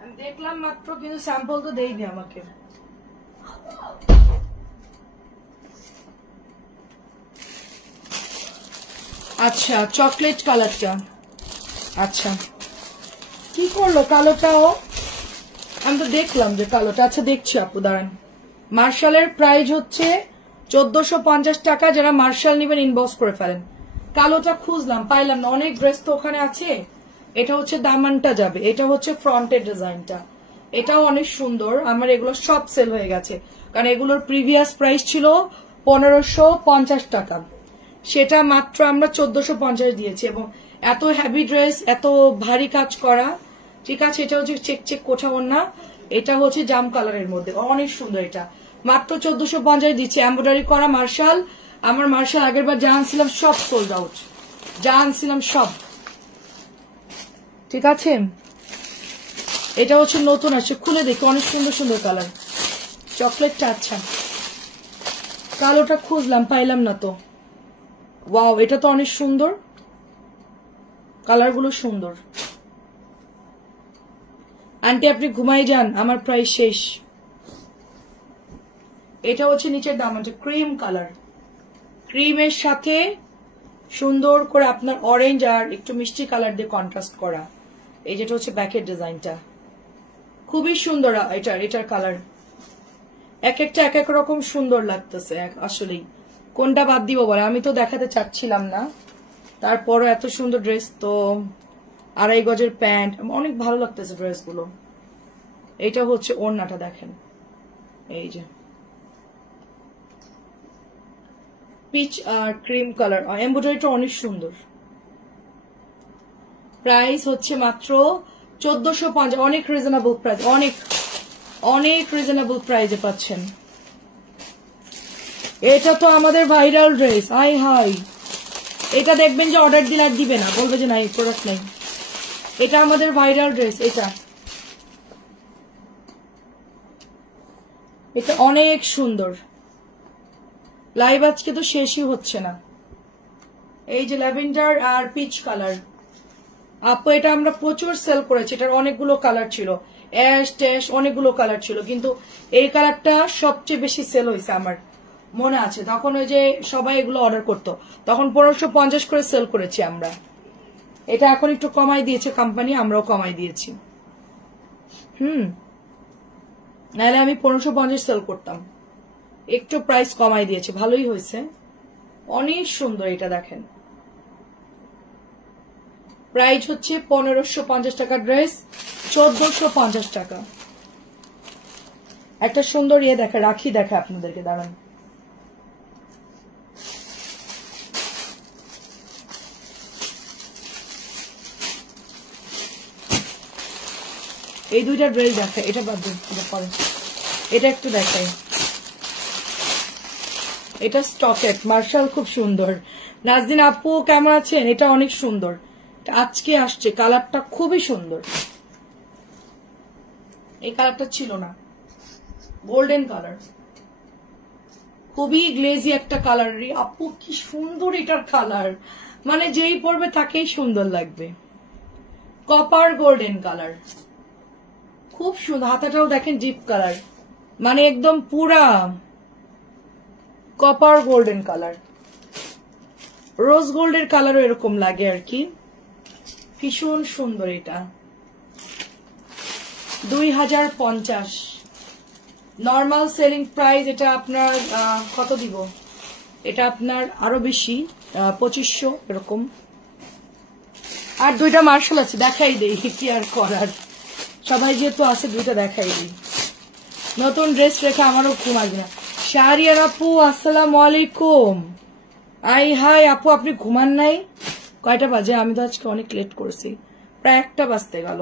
আমি দেখলাম মাত্র, কিন্তু স্যাম্পল তো দেইনি আমাকে। আচ্ছা চকলেট কালারটা, আচ্ছা কি করলো কালোটাও, আমি তো দেখলাম যে কালোটা। আচ্ছা দেখছি আপু, দাঁড়ান। মার্শালের প্রাইস হচ্ছে 1450 টাকা, যারা মার্শাল নিবেন ইনবক্স করে ফেলেন। কালোটা খুঁজলাম পাইলাম না, অনেক ড্রেস তো ওখানে আছে। এটা হচ্ছে দামানটা যাবে, এটা হচ্ছে ফ্রন্টের ডিজাইনটা, এটাও অনেক সুন্দর। আমার এগুলো সব সেল হয়ে গেছে, কারণ এগুলোর প্রিভিয়াস প্রাইস ছিল 1550 টাকা, সেটা মাত্র আমরা 1450 দিয়েছি। এবং এত হেভি ড্রেস, এত ভারী কাজ করা, ঠিক আছে। এটা হচ্ছে চেক কোঠা ওড়না, এটা হচ্ছে জাম কালারের মধ্যে, অনেক সুন্দর। এটা মাত্র 1450 দিচ্ছে, এমব্রয়ডারি করা মার্শাল। আমার মার্শাল আগের বার যা আনছিলাম সব সোল্ড আউট, যা আনছিলাম সব, ঠিক আছে। এটা হচ্ছে নতুন আসছে, খুলে দেখি, অনেক সুন্দর সুন্দর কালার। চকলেটটা আচ্ছা, কালোটা খুঁজলাম পাইলাম না তো। ওয়াও, এটা তো অনেক সুন্দর, কালারগুলো সুন্দর। আন্টি আপনি ঘুমাই যান, আমার প্রায় শেষ। এটা হচ্ছে নিচের দামানটা, ক্রিম কালার, ক্রিমের সাথে সুন্দর করে আপনার অরেঞ্জ আর একটু মিষ্টি কালার দিয়ে কন্ট্রাস্ট করা। এই যেটা হচ্ছে ব্যাকের ডিজাইনটা, খুবই সুন্দর। এটার কালার এক একটা এক এক রকম সুন্দর লাগতেছে আসলেই। কোনটা বাদ দিব বলে, আমি তো দেখাতে চাচ্ছিলাম না, তারপরও এত সুন্দর ড্রেস। তো 2.5 গজের প্যান্ট, অনেক ভালো লাগতেছে ড্রেসগুলো। এইটা হচ্ছে ওড়নাটা দেখেন, এই যে পিচ আর ক্রিম কালার, এমব্রয়ডারিটা অনেক সুন্দর। প্রাইস হচ্ছে মাত্র 1450, অনেক রিজনেবল প্রাইস, অনেক রিজনেবল প্রাইসে পাচ্ছেন। এটা তো আমাদের ভাইরাল ড্রেস, হাই এটা দেখবেন যে অর্ডার দিলে আর দিবে না, বলবে যে নাই প্রোডাক্ট নাই। এটা আমাদের ভাইরাল ড্রেস, এটা অনেক সুন্দর। লাইভ আজকে তো শেষই হচ্ছে না। এই যে ল্যাভেন্ডার আর পিচ কালার আপু, এটা আমরা প্রচুর সেল করেছি। এটার অনেকগুলো কালার ছিল, অ্যাশ ট্যাশ অনেকগুলো কালার ছিল, কিন্তু এই কালারটা সবচেয়ে বেশি সেল হয়েছে আমার মনে আছে। তখন ওই যে সবাই এগুলো অর্ডার করতো, তখন 1550 করে সেল করেছি আমরা। এটা এখন একটু কমাই দিয়েছে কোম্পানি, আমরাও কমাই দিয়েছি। নাহলে আমি 1550 সেল করতাম, একটু প্রাইস কমাই দিয়েছে, ভালোই হয়েছে। অনেক সুন্দর এটা দেখেন, প্রাইস হচ্ছে 1550 টাকা ড্রেস, 1450 টাকা। একটা সুন্দর ইয়ে দেখে, রাখি দেখে আপনাদেরকে, দাঁড়ান। এই দুইটা ড্রেস দেখে, এটা বাদ দিন, পরে এটা একটু দেখাই। এটা স্টকেট মার্শাল, খুব সুন্দর। নাজদিন আপু কেমন আছেন? এটা অনেক সুন্দর, আজকে আসছে, কালারটা খুবই সুন্দর। এই কালারটা ছিল না, গোল্ডেন কালার, খুবই গ্লেজি একটা কালার। আপু কি সুন্দর এটার কালার, মানে যেই পরবে তাকেই সুন্দর লাগবে। কপার গোল্ডেন কালার, খুব সুন্দর। হাতাটাও দেখেন ডিপ কালার, মানে একদম পুরা কপার গোল্ডেন কালার। রোজ গোল্ডের কালারও এরকম লাগে আর কি, ভীষণ সুন্দর। এটা 2050 নর্মাল সেলিং প্রাইস। এটা আপনার কত দিব, এটা আপনার আরো বেশি, 2500 এরকম। আর দুইটা মার্শাল আছে, দেখাই দেই, কি আর করার, সবাই যেহেতু আছে দুইটা দেখাই দিই। নতুন ড্রেস রেখে আমারও ঘুম আসবে না। শাহরিয়ার আপু আসসালামু আলাইকুম। আই হাই আপু, আপনি ঘুমান নাই? কয়টা বাজে? আমি তো আজকে অনেক লেট করছি, প্রায় 1টা বাজতে গেল।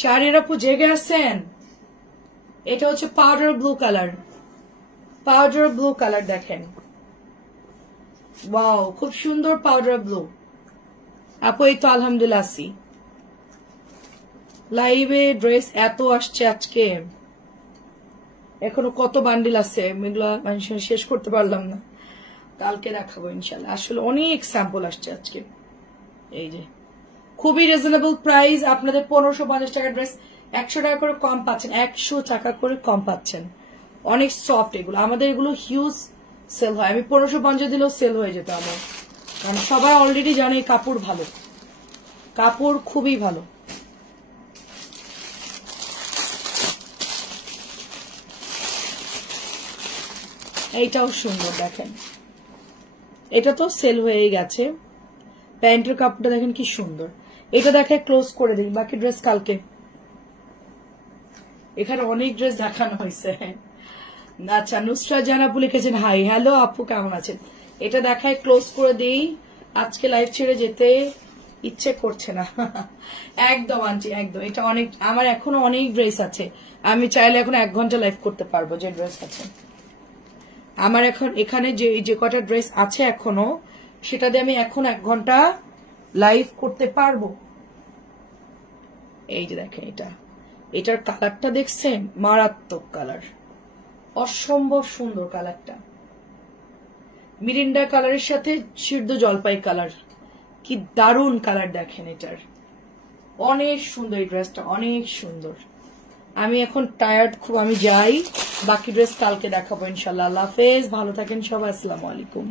শাহরিয়ার আপু জেগে আছেন? এটা হচ্ছে powder blue colour, powder blue colour দেখেন, ওয়াও খুব সুন্দর পাউডার ব্লু। আপু এই তো আলহামদুলিল্লাহ আছি। লাইভে ড্রেস এত আসছে আজকে, এখনো কত বান্ডিল আছে, এগুলো মানুষের শেষ করতে পারলাম না, কালকে দেখাবো ইনশাল্লাহ। আসলে অনেক স্যাম্পল আসছে আজকে। এই যে খুবই রিজনেবল প্রাইস, আপনাদের 1550 টাকা ড্রেস 100 টাকা করে কম পাচ্ছেন, 100 টাকা করে কম পাচ্ছেন। অনেক সফট এগুলো, আমাদের এগুলো হিউজ সেল হয়। আমি 1550 দিলেও সেল হয়ে যেত আমার, কারণ সবাই অলরেডি জানে কাপড় ভালো, কাপড় খুবই ভালো। এইটাও সুন্দর দেখেন, এটা তো সেল হয়ে গেছে। প্যান্টের কাপড়টা দেখেন কি সুন্দর। এটা দেখে ক্লোজ করে দিই, বাকি ড্রেস কালকে। এখানে অনেক ড্রেস দেখানো হয়েছে। আচ্ছা, নুসরাত জানা আপু লিখেছেন হাই, হ্যালো আপু কেমন আছেন? এটা দেখায় ক্লোজ করে দিই, আজকে লাইভ ছেড়ে যেতে ইচ্ছে করছে না। একদম আন্টি একদম, এটা অনেক, আমার এখনো অনেক ড্রেস আছে, আমি চাইলে এখন 1 ঘন্টা লাইভ করতে পারবো। যে ড্রেস আছে আমার এখন এখানে, যে কটা ড্রেস আছে এখনো, সেটা দিয়ে আমি এখন 1 ঘন্টা লাইভ করতে পারবো। এই যে দেখেন, এটার কালারটা দেখছেন, মারাত্মক কালার, অসম্ভব সুন্দর কালারটা। মিরিন্ডা কালারের সাথে সিদ্ধ জলপাই কালার, কি দারুণ কালার দেখেন এটার, অনেক সুন্দর। এই ড্রেসটা অনেক সুন্দর। আমি এখন টায়ার্ড খুব, আমি যাই, বাকি ড্রেস কালকে দেখাবো ইনশাল্লাহ। আল্লাহ হাফেজ, ভালো থাকেন সবাই, আসসালামু আলাইকুম।